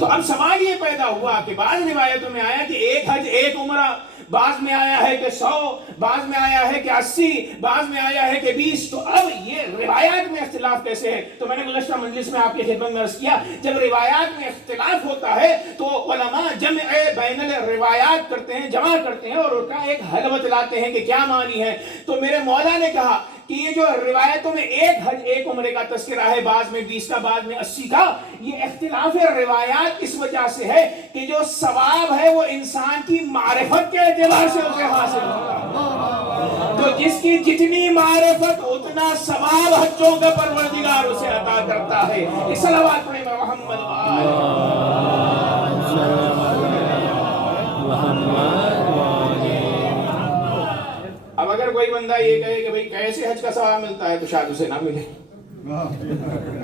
تو اب سوال یہ پیدا ہوا کہ بعض روایتوں میں آیا کہ ایک حج ایک عمرہ، بعض میں آیا ہے کہ 100، بعض میں آیا ہے کہ 80، بعض میں آیا ہے کہ 20. تو اب یہ روایات میں اختلاف کیسے ہے؟ تو میں نے گزشتہ مجلس میں آپ کی خدمت میں عرض کیا، جب روایات میں اختلاف ہوتا ہے تو علماء جمع بین الروایات کرتے ہیں، جمع کرتے ہیں اور ان کا ایک حل بتلاتے ہیں کہ کیا معنی ہے. تو میرے مولا نے کہا کہ یہ جو روایتوں میں ایک حج ایک عمرے کا تذکرہ ہے، بعض میں 20 کا، بعض میں 80 کا، یہ اختلاف روایات اس وجہ سے ہے کہ جو ثواب ہے وہ انسان کی معرفت کے اعتبار سے اسے حاصل ہوتا ہے. تو جس کی جتنی معرفت اتنا ثواب حجوں کا پروردگار اسے عطا کرتا ہے. صلوات پڑھیں محمد اب اگر کوئی بندہ یہ کہے کہ بھئی کیسے حج کا ثواب ملتا ہے تو شاید اسے نہ ملے.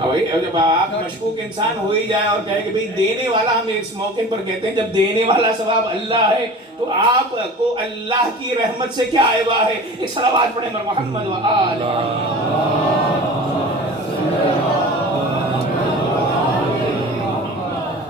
اب جب آپ مشکوک انسان ہو ہی جائے اور کہے کہ بھئی دینے والا، ہم اس موقع پر کہتے ہیں جب دینے والا ثواب اللہ ہے تو آپ کو اللہ کی رحمت سے کیا عیبا ہے. ایک صلوات پڑھیں محمد و آل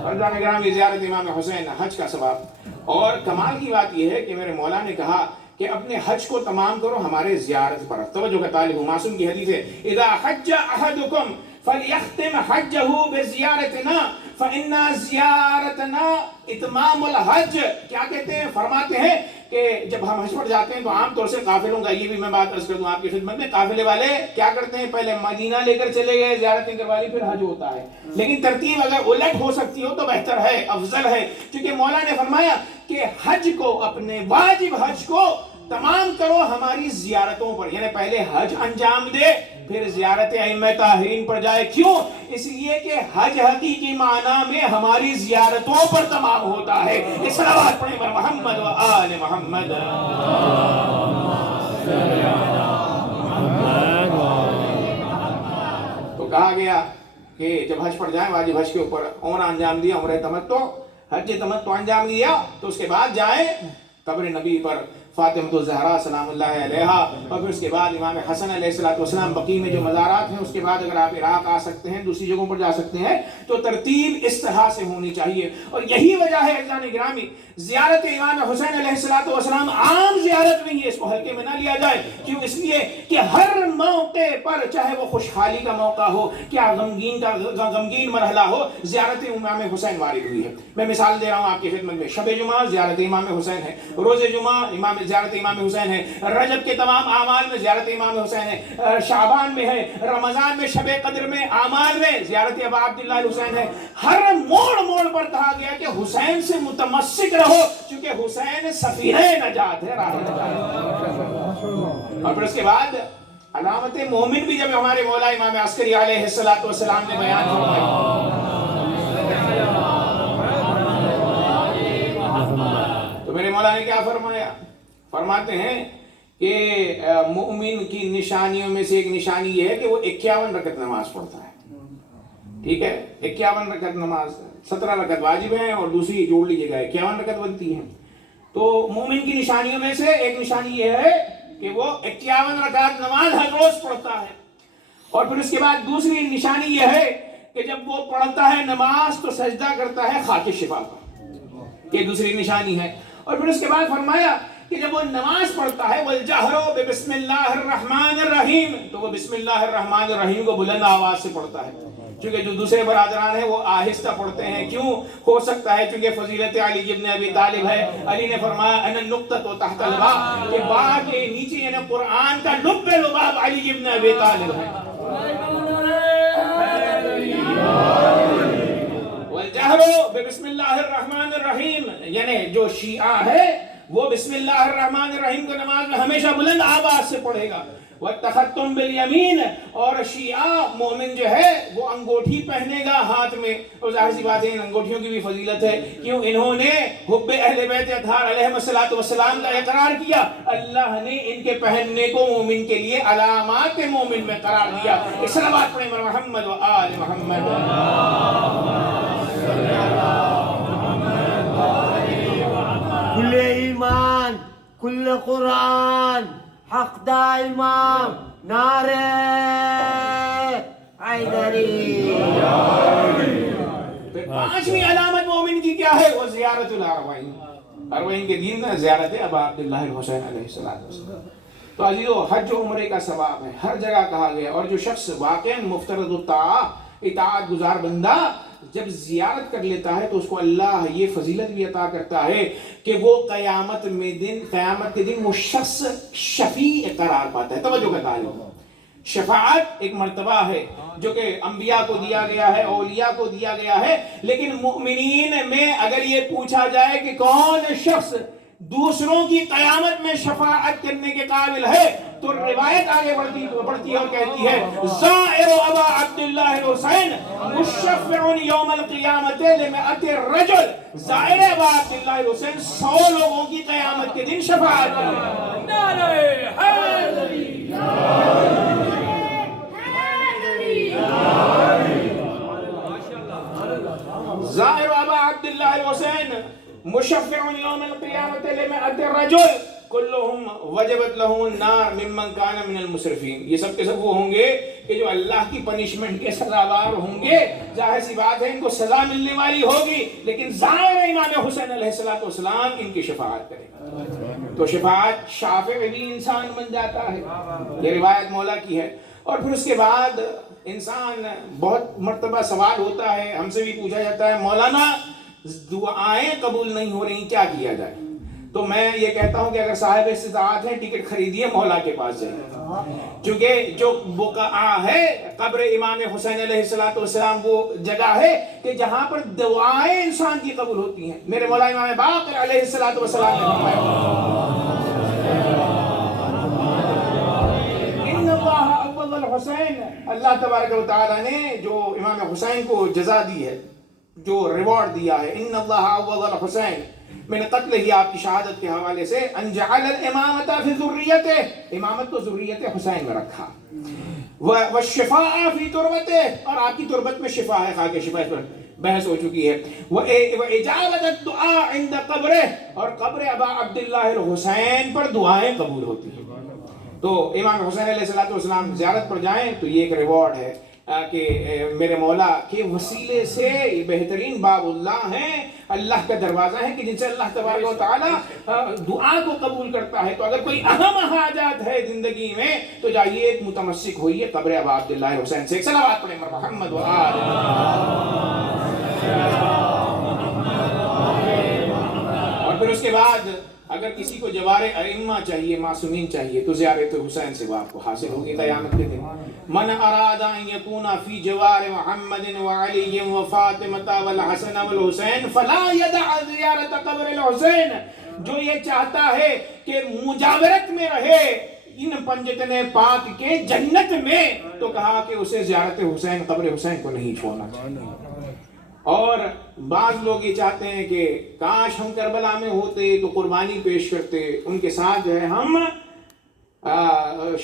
فرزان گرامی. زیارت امام حسین حج کا ثواب. اور کمال کی بات یہ ہے کہ میرے مولا نے کہا کہ اپنے حج کو تمام کرو ہمارے زیارت پر. توجہ کا طالب ہوں، معصوم کی حدیث ہے اذا حج احدکم فلیختم حجہ بزیارتنا فإنا زیارتنا اتمام الحج. کیا کہتے ہیں؟ فرماتے ہیں کہ جب ہم حج پر جاتے ہیں تو عام طور سے قافلوں کا، یہ بھی میں بات عرض کر دوں آپ کی خدمت میں، قافلے والے کیا کرتے ہیں؟ پہلے مدینہ لے کر چلے گئے، زیارتیں کروا لی، پھر حج ہوتا ہے. لیکن ترتیب اگر الٹ ہو سکتی ہو تو بہتر ہے، افضل ہے، کیونکہ مولا نے فرمایا کہ حج کو، اپنے واجب حج کو تمام کرو ہماری زیارتوں پر. یعنی پہلے حج انجام دے پھر زیارت ائمہ طاہرین پر جائے. کیوں؟ اس لیے کہ حج حقیقی معنی میں ہماری زیارتوں پر تمام ہوتا ہے. اس صلوات پڑھیں محمد و آل محمد. تو کہا گیا کہ جب حج پر جائیں، واجب حج کے اوپر عمرہ انجام دیا، عمرہ تمتع، حج تمتع انجام دیا، تو اس کے بعد جائیں قبر نبی پر فاطمہ الزہرا سلام اللہ علیہا، اور پھر اس کے بعد امام حسن علیہ السلام. بقیع میں جو مزارات ہیں اس کے بعد اگر آپ عراق آ سکتے ہیں، دوسری جگہوں پر جا سکتے ہیں، تو ترتیب اس طرح سے ہونی چاہیے. اور یہی وجہ ہے عزیزان گرامی، زیارت امام حسین علیہ السلام عام زیارت نہیں ہے، اس کو ہلکے میں نہ لیا جائے. کیوں؟ اس لیے کہ ہر موقع پر، چاہے وہ خوشحالی کا موقع ہو، کیا غمگین مرحلہ ہو، زیارت امام حسین وارد ہوئی ہے. میں مثال دے رہا ہوں آپ کی خدمت میں. شب جمعہ زیارت امام حسین ہے، روز جمعہ زیارت امام حسین ہے، رجب کے تمام اعمال میں زیارت امام حسین ہے، شعبان میں ہے، رمضان میں، شب قدر میں، اعمال میں زیارت ابا عبداللہ الحسین ہے. ہر موڑ موڑ پر کہا گیا کہ حسین سے متمسک رہو، کیونکہ حسین سفیر نجات ہے، راہ نجات. اور پھر اس کے بعد علامت مومن بھی جب ہمارے مولا امام عسکری علیہ السلام نے بیان فرمائی. تو میرے مولا نے کیا فرمایا؟ فرماتے ہیں کہ مومن کی نشانیوں میں سے ایک نشانی یہ ہے کہ وہ 51 رکعت نماز پڑھتا ہے. ٹھیک ہے، 51 رکعت نماز، 17 رکعت واجب ہیں اور دوسری جوڑ لیجیے گا 51 رکعت بنتی ہیں. تو مومن کی نشانیوں میں سے ایک نشانی یہ ہے کہ وہ 51 رکعت نماز ہر روز پڑھتا ہے. اور پھر اس کے بعد دوسری نشانی یہ ہے کہ جب وہ پڑھتا ہے نماز تو سجدہ کرتا ہے خاک شفا پر. یہ دوسری نشانی ہے. اور پھر اس کے بعد فرمایا کہ جب وہ نماز پڑھتا ہے وَالْجَهْرُ بِبِسْمِ اللَّهِ الرَّحْمَنِ الرَّحِيمِ، تو وہ بسم اللہ الرحمن الرحیم کو بلند آواز سے پڑھتا ہے. چونکہ جو دوسرے برادران ہیں وہ آہستہ پڑھتے ہیں. کیوں؟ ہو سکتا ہے چونکہ فضیلت علی ابن ابی طالب ہے. علی نے فرمایا اَنَ النُّقْطَةُ تَحْتَ الْبَاءِ، کہ با کے نیچے یعنی قرآن کا لب لباب علی ابن ابی طالب ہے. وَالْجَهْرُ بِبِسْمِ اللَّهِ الرَّحْمَنِ الرَّحِيمِ، یعنی جو شیعہ ہے وہ بسم اللہ الرحمن الرحیم کو نماز میں ہمیشہ بلند آواز سے پڑھے گا. وَالتَّخَتُّمْ بِالْيَمِينِ، اور شیعہ مومن جو ہے وہ انگوٹھی پہنے گا ہاتھ میں. اور ظاہر سی بات ہے ان انگوٹھیوں کی بھی فضیلت ہے. کیوں؟ انہوں نے حب اہل بیت اطہار علیہ السلام کا اقرار کیا. اللہ نے ان کے پہننے کو مومن کے لیے علامات مومن میں قرار دیا. اس صلوات پڑھیں محمد و آل محمد. کل ایمان، کل قرآن، حق دا امام، نعرہ حیدری. پانچویں علامت وہ کیا ہے؟ وہ زیارت الاربعین، اربعین کے دن زیارت ابا عبداللہ الحسین علیہ السلام۔ تو عزیزو، حج و عمرے کا ثواب ہے، ہر جگہ کہا گیا، اور جو شخص واقعاً مفترض الطاعہ اطاعت گزار بندہ جب زیارت کر لیتا ہے تو اس کو اللہ یہ فضیلت بھی عطا کرتا ہے کہ وہ قیامت کے دن وہ شخص شفیع قرار پاتا ہے۔ توجہ کا تعلق، شفاعت ایک مرتبہ ہے جو کہ انبیاء کو دیا گیا ہے، اولیاء کو دیا گیا ہے، لیکن مؤمنین میں اگر یہ پوچھا جائے کہ کون شخص دوسروں کی قیامت میں شفاعت کرنے کے قابل ہے تو روایت آگے بڑھتی ہے اور کہتی ہے زائر ابا عبداللہ الحسین مشفع یوم القیامت لمئات الرجل، زائر ابا عبداللہ الحسین 100 لوگوں کی قیامت کے دن شفاعت کرے۔ نعرہ حیدری، زائر ابا عبداللہ الحسین مشفع یوم القیامت لمئات الرجل کلہم وجبت لہم النار ممن کان من المسرفین۔ یہ سب کے سب وہ ہوں گے کہ جو اللہ کی پنشمنٹ کے سزاوار ہوں گے، ظاہر سی بات ہے ان کو سزا ملنے والی ہوگی، لیکن ظاہر امام حسین علیہ السلام ان کی شفاعت کرے گا۔ تو شفاعت شافع بھی انسان بن جاتا ہے، یہ روایت مولا کی ہے۔ اور پھر اس کے بعد انسان بہت مرتبہ سوال ہوتا ہے، ہم سے بھی پوچھا جاتا ہے مولانا دعائیں قبول نہیں ہو رہی، کیا کیا جائے؟ تو میں یہ کہتا ہوں کہ اگر صاحب استطاعت ہے ٹکٹ خریدیے، مولا کے پاس جائیے، کیونکہ جو بقعہ ہے قبر امام حسین علیہ السلام وہ جگہ ہے کہ جہاں پر دعائیں انسان کی قبول ہوتی ہیں۔ میرے مولا امام باقر علیہ السلام نے فرمایا ان اللہ عوض الحسین، اللہ تبارک و تعالیٰ نے جو امام حسین کو جزا دی ہے، جو ریوارڈ دیا ہے، ان اللہ عوض الحسین من قتل ہی، آپ کی شہادت کے حوالے سے، ان جعل الامامت فی ذریتہ، امامت کو ذریت حسین میں رکھا، والشفاء فی تربتہ، اور آپ کی تربت میں شفا ہے، خاک شفا، اس پر بحث ہو چکی ہے، واجابت الدعاء عند قبرہ، اور قبر ابا عبداللہ الحسین پر دعائیں قبول ہوتی ہیں۔ تو امام حسین علیہ السلام زیارت پر جائیں تو یہ ایک ریوارڈ ہے کہ میرے مولا کے وسیلے سے بہترین باب اللہ ہیں، اللہ کا دروازہ ہے کہ جن سے اللہ تبارک و تعالیٰ دعا کو قبول کرتا ہے۔ تو اگر کوئی اہم حاجات ہے زندگی میں تو جائیے ایک متمسک ہوئیے قبر ابا عبداللہ حسین سے، ایک صلوات پڑھیں محمد و آل۔ اور پھر اس کے بعد اگر کسی کو جوار ائمہ چاہیے، معصومین چاہیے، تو زیارت حسین سے وہ آپ کو حاصل ہوگی قیامت کے دن۔ من اراد ان یکون فی جوار محمد وعلی وفاطمہ والحسن والحسین فلا یدع زیارت قبر الحسین، جو یہ چاہتا ہے کہ مجاورت میں رہے ان پنجتن پاک کے جنت میں، تو کہا کہ اسے زیارت حسین، قبر حسین کو نہیں چھوڑنا چاہیے۔ اور بعض لوگ یہ چاہتے ہیں کہ کاش ہم کربلا میں ہوتے تو قربانی پیش کرتے، ان کے ساتھ جو ہے ہم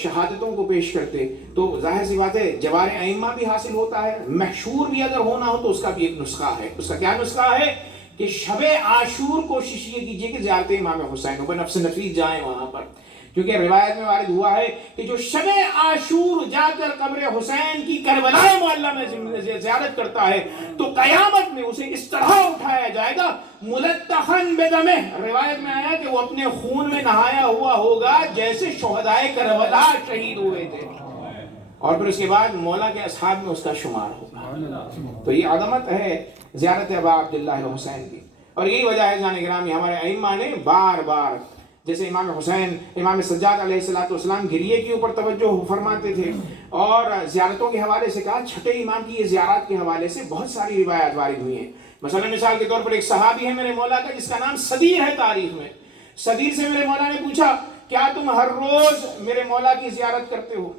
شہادتوں کو پیش کرتے۔ تو ظاہر سی بات ہے جوار ائمہ بھی حاصل ہوتا ہے، محشور بھی اگر ہونا ہو تو اس کا بھی ایک نسخہ ہے۔ اس کا کیا نسخہ ہے کہ شب عاشور کوشش یہ کیجئے کہ زیارت امام حسین ہو، بنفس نفیس جائیں وہاں پر، کیونکہ روایت میں وارد ہوا ہے کہ جو شب عاشور جا کر قبر حسین کی کربلا معلیٰ میں زیارت کرتا ہے تو قیامت میں اسے اس طرح اٹھایا جائے گا ملتحن بدمہ، روایت میں آیا کہ وہ اپنے خون میں نہایا ہوا ہوگا جیسے شہدائے کربلا شہید ہوئے تھے، اور پھر اس کے بعد مولا کے اصحاب میں اس کا شمار ہوگا۔ تو یہ عظمت ہے زیارت ابا عبداللہ الحسین کی، اور یہی وجہ ہے جان گرامی ہمارے ائمہ نے بار بار، جیسے امام حسین، امام سجاد علیہ السلام گریے کے اوپر توجہ فرماتے تھے، اور زیارتوں کے حوالے سے کہا، چھٹے امام کی یہ زیارات کے حوالے سے بہت ساری روایات وارد ہوئی ہیں۔ مثلا مثال کے طور پر ایک صحابی ہے میرے مولا کا جس کا نام صدیر ہے تاریخ میں، صدیر سے میرے مولا نے پوچھا کیا تم ہر روز میرے مولا کی زیارت کرتے ہو،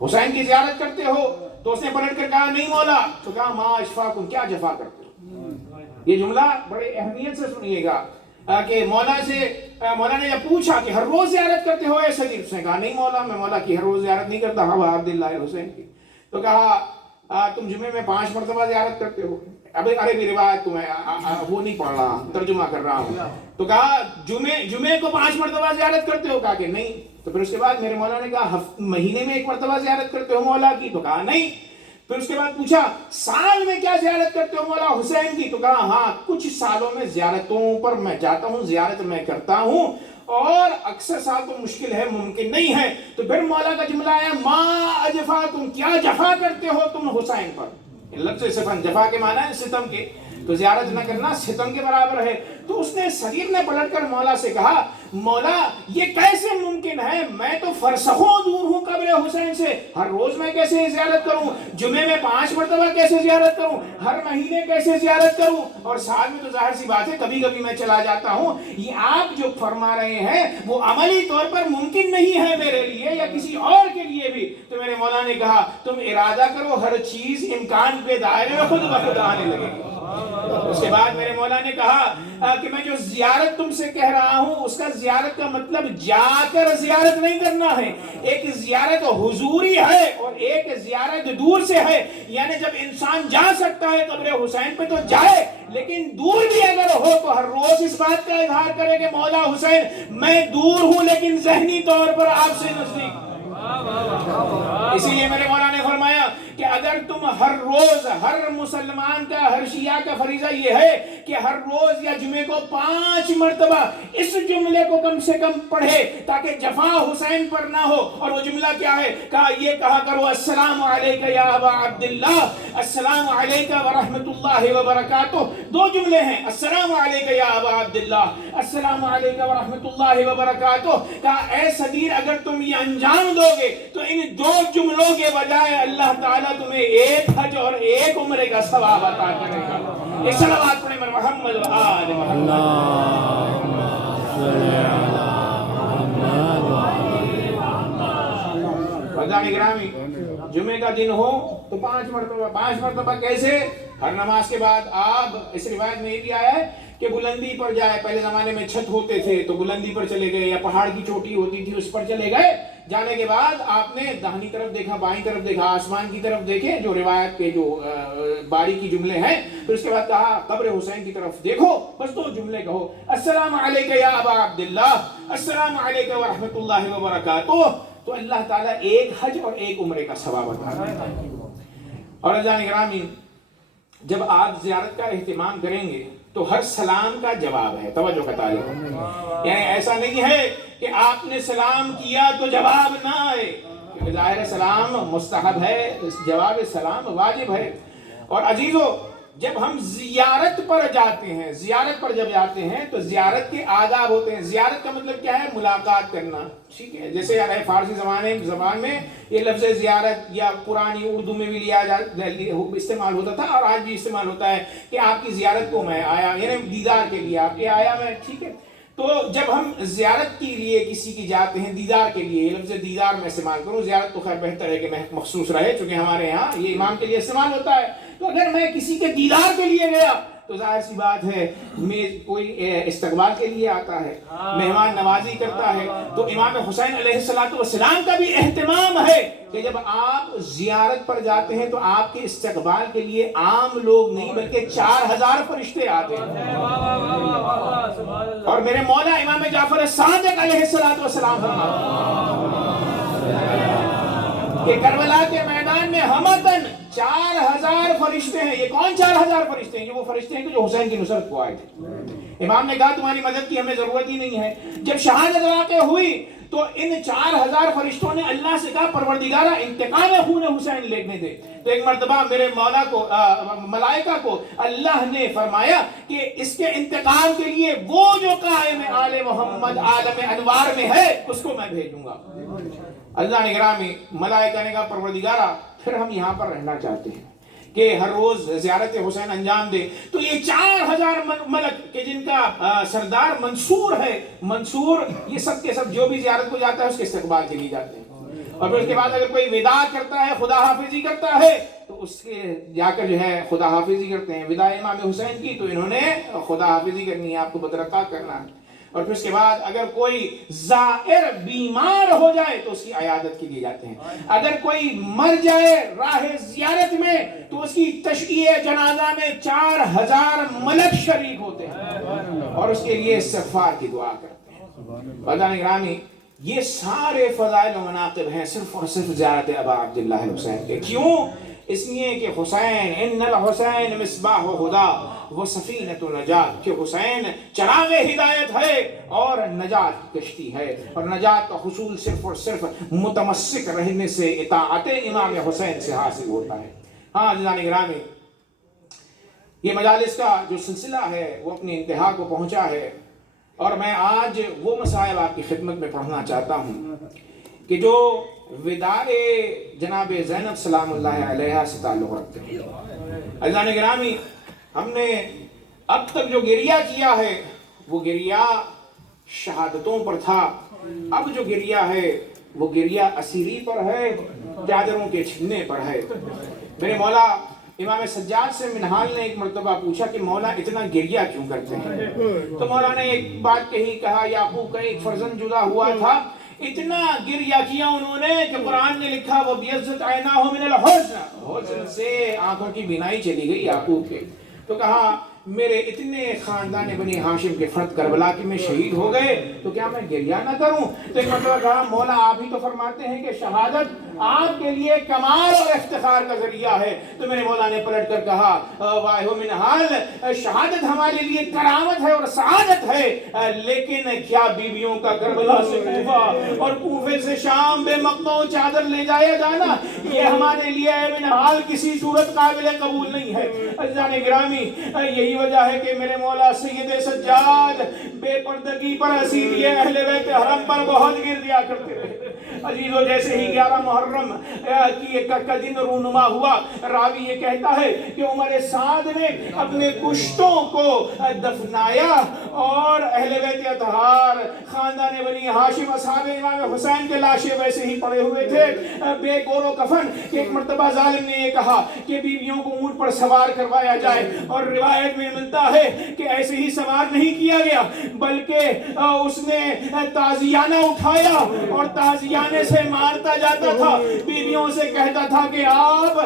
حسین کی زیارت کرتے ہو؟ تو اس نے پلٹ کر کہا نہیں مولا، تو کہا ما اشفاکم، کیا جفا کرتے ہو؟ یہ جملہ بڑے اہمیت سے سنیے گا کہ مولا نے جب پوچھا کہ ہر روز زیارت کرتے ہو اے صدیق، اس نے کہا نہیں مولا، میں مولا کی ہر روز زیارت نہیں کرتا، ہوا عبداللہ حسین کی۔ تو کہا تم جمعے میں 5 مرتبہ زیارت کرتے ہو؟ ابھی عربی روایت کو میں وہ نہیں پڑھ رہا، ترجمہ کر رہا ہوں۔ تو کہا جمعے کو 5 مرتبہ زیارت کرتے ہو؟ کہا کہ نہیں۔ تو پھر اس کے بعد میرے مولا نے کہا مہینے میں 1 مرتبہ زیارت کرتے ہو مولا کی؟ تو کہا نہیں۔ پھر اس کے بعد پوچھا سال میں کیا زیارت کرتے ہو مولا حسین کی؟ تو کہا ہاں کچھ سالوں میں زیارتوں پر میں جاتا ہوں، زیارت میں کرتا ہوں، اور اکثر سال تو مشکل ہے، ممکن نہیں ہے۔ تو پھر مولا کا جملہ ہے ما اجفا، تم کیا جفا کرتے ہو تم حسین پر۔ لفظ صفن جفا کے معنی ہے ستم کے، تو زیارت نہ کرنا ستم کے برابر ہے۔ تو اس نے صغیر نے پلٹ کر مولا سے کہا مولا یہ کیسے ممکن ہے، میں تو فرسخوں دور ہوں قبر حسین سے، ہر روز میں کیسے زیارت کروں، جمعے میں 5 مرتبہ کیسے زیارت کروں، ہر مہینے کیسے زیارت کروں، اور سال میں تو ظاہر سی بات ہے کبھی کبھی میں چلا جاتا ہوں۔ یہ آپ جو فرما رہے ہیں وہ عملی طور پر ممکن نہیں ہے میرے لیے یا کسی اور کے لیے بھی۔ تو میرے مولا نے کہا تم ارادہ کرو، ہر چیز امکان پہ دائرے میں خود بخود آنے لگے گی۔ اس کے بعد میرے مولا نے کہا کہ میں جو زیارت تم سے کہہ رہا ہوں اس کا زیارت کا مطلب جا کر زیارت نہیں کرنا ہے، ایک زیارت حضوری ہے اور ایک زیارت دور سے ہے، یعنی جب انسان جا سکتا ہے قبر حسین پہ تو جائے، لیکن دور بھی اگر ہو تو ہر روز اس بات کا اظہار کرے کہ مولا حسین میں دور ہوں لیکن ذہنی طور پر آپ سے نزدیک۔ اسی لیے میرے مولا نے فرمایا کہ اگر تم ہر روز، ہر مسلمان کا، ہر شیعہ کا فریضہ یہ ہے کہ ہر روز یا جمعے کو 5 مرتبہ اس جملے کو کم سے کم پڑھے تاکہ جفا حسین پر نہ ہو۔ اور وہ جملہ کیا ہے؟ کہا یہ کہا کرو السلام علیکہ یا ابا عبداللہ، السلام علیکہ ورحمۃ اللہ وبرکاتہ۔ 2 جملے ہیں، السلام علیکہ یا ابا عبداللہ، السلام علیکہ ورحمۃ اللہ وبرکاتہ۔ کہا اے صغیر اگر تم یہ انجام دو گے تو ان 2 جملوں کے بجائے اللہ تعالیٰ تمہیں 1 حج اور 1 عمرے کا ثواب عطا کرے گا۔ ایک صلوات پڑھیں محمد و آل محمد۔ فضائل گرامی، جمعے کا دن ہو تو 5 مرتبہ، 5 مرتبہ کیسے؟ ہر نماز کے بعد آپ، اس روایت میں یہ بھی آیا ہے کہ بلندی پر جائے، پہلے زمانے میں چھت ہوتے تھے تو بلندی پر چلے گئے یا پہاڑ کی چوٹی ہوتی تھی اس پر چلے گئے، جانے کے بعد آپ نے داہنی طرف دیکھا، بائیں طرف دیکھا، آسمان کی طرف دیکھے، جو روایت کے جو باریکی جملے ہیں، پھر اس کے بعد کہا قبر حسین کی طرف دیکھو، بس 2 جملے کہو السلام علیکہ یا ابا عبداللہ، السلام علیکہ ورحمۃ اللہ وبرکاتہ، تو اللہ تعالیٰ 1 حج اور 1 عمرے کا ثواب عطا کرتا ہے۔ اور عزیزان گرامی، جب آپ زیارت کا اہتمام کریں گے تو ہر سلام کا جواب ہے، توجہ کا تعلق، یعنی ایسا نہیں ہے کہ آپ نے سلام کیا تو جواب نہ آئے، کیونکہ ظاہر سلام مستحب ہے، جواب سلام واجب ہے۔ اور عزیزو، جب ہم زیارت پر جاتے ہیں، زیارت پر جب جاتے ہیں تو زیارت کے آداب ہوتے ہیں۔ زیارت کا مطلب کیا ہے؟ ملاقات کرنا، ٹھیک ہے؟ جیسے فارسی زبان میں یہ لفظ زیارت یا پرانی اردو میں بھی استعمال ہوتا تھا اور آج بھی استعمال ہوتا ہے کہ آپ کی زیارت کو میں آیا، یعنی دیدار کے لیے آپ کے آیا میں، ٹھیک ہے؟ تو جب ہم زیارت کے لیے کسی کی جاتے ہیں، دیدار کے لیے، یہ لفظ دیدار میں استعمال کروں، زیارت تو خیر بہتر ہے کہ مخصوص رہے چونکہ ہمارے ہاں یہ امام کے لیے استعمال ہوتا ہے۔ تو اگر میں کسی کے دیدار کے لیے گیا تو ظاہر سی بات ہے میں کوئی استقبال کے لیے آتا ہے، مہمان نوازی کرتا ہے، تو امام حسین علیہ السلام کا بھی اہتمام ہے کہ جب آپ زیارت پر جاتے ہیں تو آپ کے استقبال کے لیے عام لوگ نہیں بلکہ 4000 فرشتے آتے ہیں۔ اور میرے مولا امام جعفر صادق علیہ السلام کہ کربلا کے میدان میں ہمتن 4000 فرشتے ہیں۔ یہ کون 4000 فرشتے ہیں؟ یہ وہ فرشتے ہیں کہ جو حسین کی نصرت کو آئے تھے۔ امام نے کہا تمہاری مدد کی ہمیں ضرورت ہی نہیں ہے۔ جب شہادت واقع ہوئی تو ان 4000 فرشتوں نے اللہ سے کہا پروردگارہ انتقام خون حسین لینے دے۔ تو ایک مرتبہ میرے مولا کو، ملائکہ کو اللہ نے فرمایا کہ اس کے انتقام کے لیے وہ جو قائم آل محمد عالم انوار میں ہے اس کو میں بھیجوں گا۔ اللہ نے گرامی، ملائکہ نے کہا پروردگارہ پھر ہم یہاں پر رہنا چاہتے ہیں کہ ہر روز زیارت حسین انجام دے۔ تو یہ 4000 ملک کہ جن کا سردار منصور ہے، منصور یہ سب کے سب جو بھی زیارت کو جاتا ہے اس کے استقبال کے لیے جاتے ہیں۔ اور پھر اس کے بعد اگر کوئی وداع کرتا ہے، خدا حافظی کرتا ہے تو اس کے جا کر جو ہے خدا حافظی کرتے ہیں۔ وداع امام حسین کی تو انہوں نے خدا حافظی کرنی ہے، آپ کو بدرقاق کرنا ہے۔ اور پھر اس کے بعد اگر کوئی زائر بیمار ہو جائے تو اس کی عیادت کے لیے جاتے ہیں۔ اگر کوئی مر جائے راہ زیارت میں تو اس کی تشییع جنازہ میں 4000 ملک شریک ہوتے ہیں اور اس کے لیے استغفار کی دعا کرتے ہیں۔ فضائل گرامی، یہ سارے فضائل و مناقب ہیں صرف اور صرف زیارت ابا عبداللہ حسین کے۔ کیوں؟ اس لیے کہ حسین ان الحسین مصباح خدا وہ سفینۃ نجات، کہ حسین چراغ ہدایت ہے اور نجات کی کشتی ہے، اور نجات کا حصول صرف اور صرف متمسک رہنے سے، اطاعت امام حسین سے حاصل ہوتا ہے۔ ہاں عزیزان گرامی، یہ مجالس کا جو سلسلہ ہے وہ اپنی انتہا کو پہنچا ہے، اور میں آج وہ مسائل آپ کی خدمت میں پڑھنا چاہتا ہوں کہ جو وداع جناب زینب سلام اللہ علیہا سے تعلق رکھتے ہیں۔ عزیزان گرامی، ہم نے اب تک جو گریہ کیا ہے وہ گریہ شہادتوں پر تھا، اب جو گریہ ہے وہ گریہ اسیری پر ہے، چادروں کے چھننے پر ہے۔ میرے مولا امام سجاد سے منہال نے ایک مرتبہ پوچھا کہ مولا اتنا گریہ کیوں کرتے ہیں؟ تو مولا نے ایک بات کہی، کہا یعقوب کا ایک فرزند جدا ہوا تھا، اتنا گریہ کیا انہوں نے کہ قرآن نے لکھا وہ بیضت عیناہ من الحزن، حزن سے آنکھوں کی بینائی چلی گئی یعقوب کے۔ تو کہا میرے اتنے خاندان بنی ہاشم کے فرد کربلا کے میں شہید ہو گئے تو کیا میں گریہ نہ کروں؟ تو ایک مرتبہ کہا مولا آپ ہی تو فرماتے ہیں کہ شہادت آپ کے لیے کمال اور افتخار کا ذریعہ ہے۔ تو میرے مولا نے پلٹ کر کہا واہ منہال، شہادت ہمارے لیے کرامت ہے اور سعادت ہے، لیکن کیا بیویوں کا کربلا سے کوفہ اور کوفے سے شام بے مقطوع چادر لے جایا جانا، یہ ہمارے لیے منہال کسی صورت قابل قبول نہیں ہے۔ عزیزان گرامی، یہی وجہ ہے کہ میرے مولا سید سجاد بے پردگی پر اسیری اہل بیت حرم پر بہت گر دیا کرتے رہے۔ عزیزو، جیسے ہی 11 محرم کا دن رونما ہوا، راوی یہ کہتا ہے کہ عمر سعد نے اپنے کشتوں کو دفنایا، اور اہل بیت اطہار خاندان بنی ہاشم اصحاب امام حسین کے لاشیں ویسے ہی پڑے ہوئے تھے بے گور و کفن کہ ایک مرتبہ ظالم نے یہ کہا کہ بیویوں کو اونٹ پر سوار کروایا جائے، اور روایت میں ملتا ہے کہ ایسے ہی سوار نہیں کیا گیا بلکہ اس نے تازیانہ اٹھایا اور تازیانے سے مارتا جاتا تھا، بیویوں سے کہتا تھا کہ آپ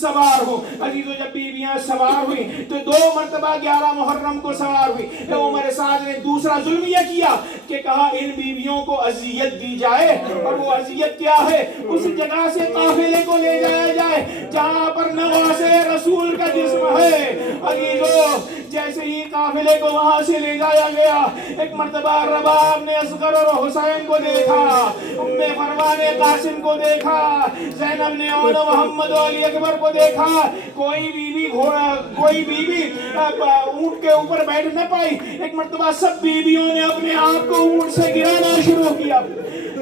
سوار ہو۔ عزیزو، جب بیویاں سوار ہوئی تو 2 مرتبہ 11 محرم کو سوار ہوئی، عمر سعد نے دوسرا ظلم یہ کیا کہ کہا ان بیویوں کو اذیت دی جائے، اور وہ اذیت کیا ہے؟ اس جگہ سے قافلے کو لے جایا جائے جہاں پر نواسے رسول کا جسم ہے۔ عزیزو، جیسے ہی قافلے کو وہاں سے لے جایا گیا، ایک مرتبہ رباب نے اصغر اور حسین کو دیکھا، ام فروا نے قاسم کو دیکھا، زینب نے اور محمد و علی اکبر کو دیکھا، کوئی بیوی اونٹ کے اوپر بیٹھ نہ پائی۔ ایک مرتبہ سب بیویوں نے اپنے آپ کو اونٹ سے گرانا شروع کیا۔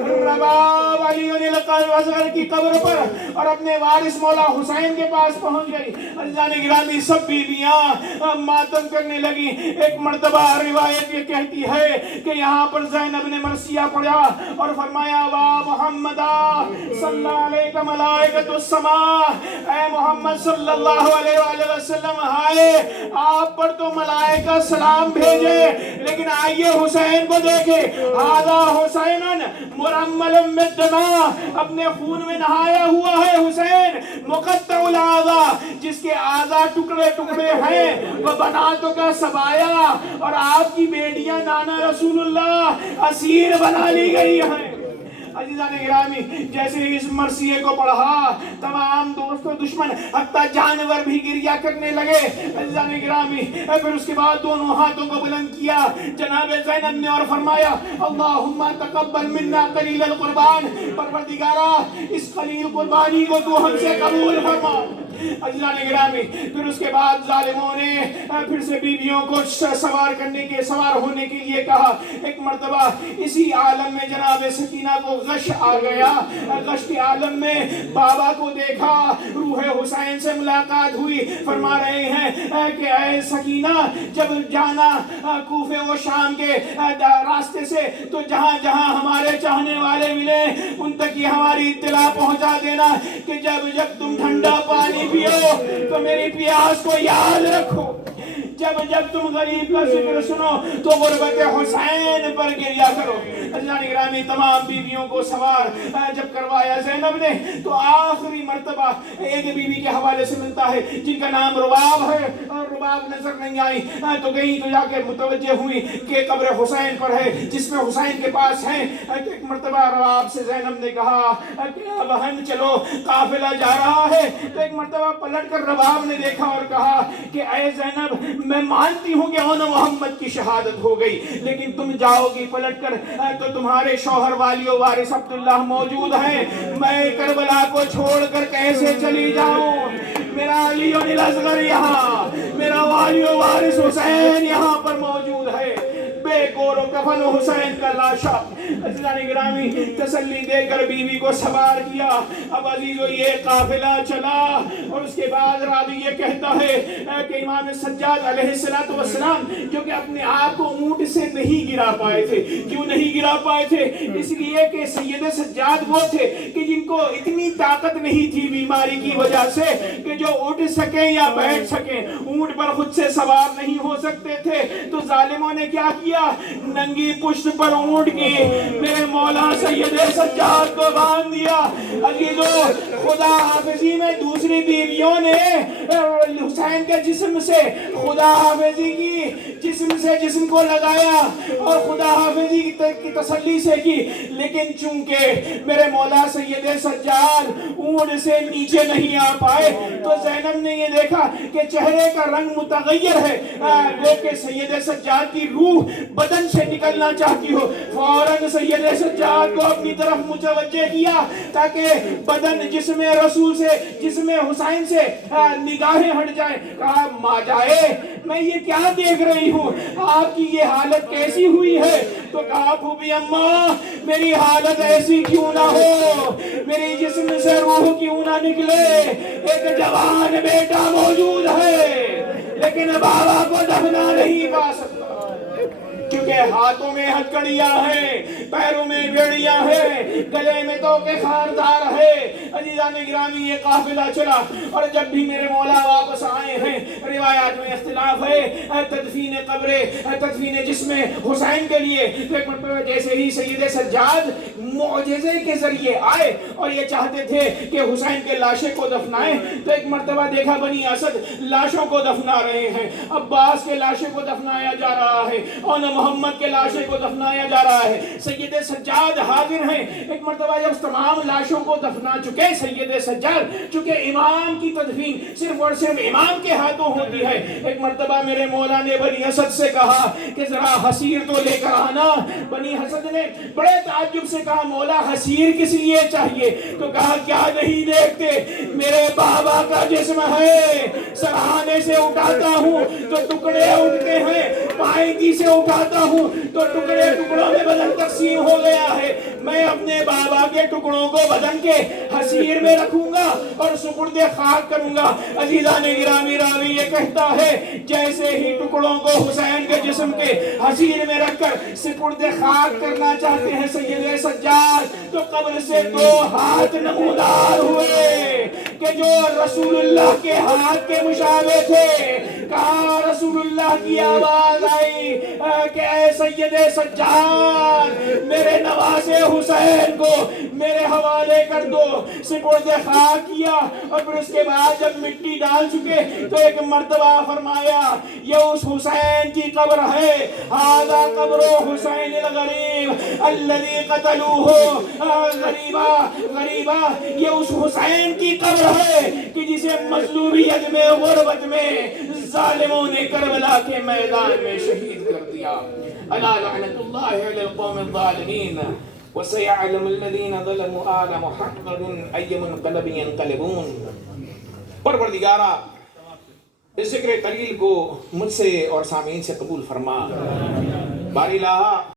رباب علی اصغر کی قبر پر اور اپنے وارث مولا حسین کے پاس پہنچ گئی۔ عزیزان گرامی، سب بیویاں ماتم کرنے لگی۔ ایک مرتبہ روایت یہ کہتی ہے کہ یہاں پر زینب نے مرثیہ پڑھا اور فرمایا وا محمدہ صلی اللہ علیہ ملائکۃ السماء، اے محمد صلی اللہ علیہ وآلہ وسلم، ہائے آپ پر تو ملائکہ سلام بھیجے، لیکن آئیے حسین کو دیکھیں، ھذا حسین مرمل بالدماء، اپنے خون میں نہایا ہوا ہے حسین، مقطع الاعضاء، جس کے اعضاء ٹکڑے ٹکڑے ہیں، وہ بناتوں کا سبایا، اور آپ کی بیٹیاں نانا رسول اللہ اسیر بنا لی گئی ہیں۔ عزیزان گرامی، جیسے ہی اس مرثیے کو پڑھا تمام دوست و دشمن حتیٰ جانور بھی گریہ کرنے لگے۔ عزیزان گرامی، پھر اس کے بعد دونوں ہاتھوں کو بلند کیا جناب زینب نے اور فرمایا اللہم تقبل منا قلیل القربان، پروردگارا اس قلیل قربانی کو تو ہم سے قبول فرما۔ عزیزان گرامی، پھر اس کے بعد ظالموں نے پھر سے بیویوں کو سوار ہونے کے لیے کہا۔ ایک مرتبہ اسی عالم میں جناب سکینہ کو غش آ گیا، غش کے عالم میں بابا کو دیکھا، روح حسین سے ملاقات ہوئی، فرما رہے ہیں کہ اے سکینہ، جب جانا کوفے و شام کے راستے سے تو جہاں جہاں ہمارے چاہنے والے ملے ان تک یہ ہماری اطلاع پہنچا دینا کہ جب تم ٹھنڈا پانی پیو تو میری پیاس کو یاد رکھو، جب جب تم غریب کا ذکر سنو تو غربت حسین پر گریا کرو. عزیزان گرامی تمام بیویوں کو سوار جب کروایا زینب نے تو آخری مرتبہ ایک بیوی کے حوالے سے ملتا ہے جن کا نام رباب ہے اور رباب نظر نہیں آئی تو گئی تو جا کے متوجہ ہوئی کہ قبر حسین پر ہے جس میں حسین کے پاس ہیں. ایک مرتبہ رباب سے زینب نے کہا کہ بہن چلو قافلہ جا رہا ہے. تو ایک مرتبہ پلٹ کر رباب نے دیکھا اور کہا کہ اے زینب میں مانتی ہوں کہ اون محمد کی شہادت ہو گئی لیکن تم جاؤ گی پلٹ کر تو تمہارے شوہر والی و وارث عبداللہ موجود ہیں. میں کربلا کو چھوڑ کر کیسے چلی جاؤں؟ میرا علی الاصغر یہاں، میرا والی و وارث حسین یہاں پر موجود ہے. بے گور و کفن حسین کا لاشا عزیزان گرامی تسلی دے کر بیوی کو سوار کیا. اب عزیزو یہ قافلہ چلا اور اس کے بعد راوی یہ کہتا ہے کہ امام سجاد علیہ السلام جو کہ اپنے آپ کو اونٹ سے نہیں گرا پائے تھے. کیوں نہیں گرا پائے تھے؟ اس لیے کہ سید سجاد وہ تھے کہ جن کو اتنی طاقت نہیں تھی بیماری کی وجہ سے کہ جو اٹھ سکیں یا بیٹھ سکیں. اونٹ پر خود سے سوار نہیں ہو سکتے تھے تو ظالموں نے کیا کیا؟ ننگی پشت پر اونٹ کی میرے مولا سید سجاد کو باندھ دیا. عزیزو خدا حافظی میں دوسری بیویوں نے حسین کے جسم سے خدا حافظی کی جسم کو لگایا اور خدا حافظی کی تسلی سے کی لیکن چونکہ میرے مولا سید سجاد اونٹ سے نیچے نہیں آ پائے تو زینب نے یہ دیکھا کہ چہرے کا رنگ متغیر ہے وہ کہ سید سجاد کی روح بدن سے نکلنا چاہتی ہو. فوراً سید سجاد کو اپنی طرف متوجہ کیا تاکہ بدن جسم رسول سے جسم حسین سے نگاہیں ہٹ جائیں. کہا ماں جائے میں یہ کیا دیکھ رہی ہوں، آپ کی یہ حالت کیسی ہوئی ہے؟ تو کہا پھوپھی اماں میری حالت ایسی کیوں نہ ہو، میری جسم سے روح کیوں نہ نکلے. ایک جوان بیٹا موجود ہے لیکن بابا کو دفنا نہیں پا سکتا کیونکہ ہاتھوں میں ہتکڑیاں ہیں، پیروں میں بیڑیاں ہیں، گلے میں تو کے خاردار ہے. عزیزان گرامی یہ قافلہ چلا اور جب بھی میرے مولا واپس آئے ہیں روایات میں اختلاف ہے تدفین جسم حسین کے لیے. ایک مرتبہ جیسے ہی سید سجاد معجزے کے ذریعے آئے اور یہ چاہتے تھے کہ حسین کے لاشے کو دفنائیں تو ایک مرتبہ دیکھا بنی اسد لاشوں کو دفنا رہے ہیں. عباس کے لاشے کو دفنایا جا رہا ہے اور محمد کے لاشے کو دفنایا جا رہا ہے. سید سجاد حاضر ہیں. ایک مرتبہ جب تمام لاشوں کو دفنا چکے سید سجاد چونکہ امام کی تدفین صرف اور صرف امام کے ہاتھوں ہوتی ہے. ایک مرتبہ میرے مولا نے بنی اسد سے کہا کہ ذرا حسیر تو لے کر آنا. بنی اسد نے بڑے تعجب سے کہا مولا حسیر کس لیے چاہیے؟ تو کہا کیا نہیں دیکھتے میرے بابا کا جسم ہے، سرہانے سے اٹھاتا ہوں تو ٹکڑے اٹھتے ہیں، پائیدی سے اٹھاتا ہوں تو ٹکڑے ٹکڑوں میں بدن تقسیم ہو گیا ہے. میں اپنے بابا کے ٹکڑوں کو بدن کے حسیر میں رکھوں گا اور سپرد خاک کروں گا. عزیزان گرامی راوی یہ کہتا ہے جیسے ہی ٹکڑوں کو حسین کے جسم کے حسیر میں رکھ کر سپرد خاک کرنا چاہتے ہیں سید سجاد تو قبر سے دو ہاتھ نمودار ہوئے کہ جو رسول اللہ کے ہاتھ کے مشابہ تھے. کہا رسول اللہ کی آواز آئی کہ اے سید سجاد میرے نواسے حسین کو میرے حوالے کر دو. سپرد خاک کیا اور پھر اس کے بعد جب مٹی ڈال چکے تو ایک مرتبہ فرمایا یہ اس حسین کی قبر ہے. هذا قبر حسین الغریب الذي قتلوه غریبا یہ اس حسین کی قبر ہے کہ جسے مظلومیت میں غربت میں ظالموں نے کربلا کے میدان میں شہید کر دیا. الا لعنت اللہ علی القوم الظالمین وسيعلم الذين ظلموا آل محمد أي منقلب ينقلبون. پروردگارا اس ذکر قلیل کو مجھ سے اور سامعین سے قبول فرما. باری الہ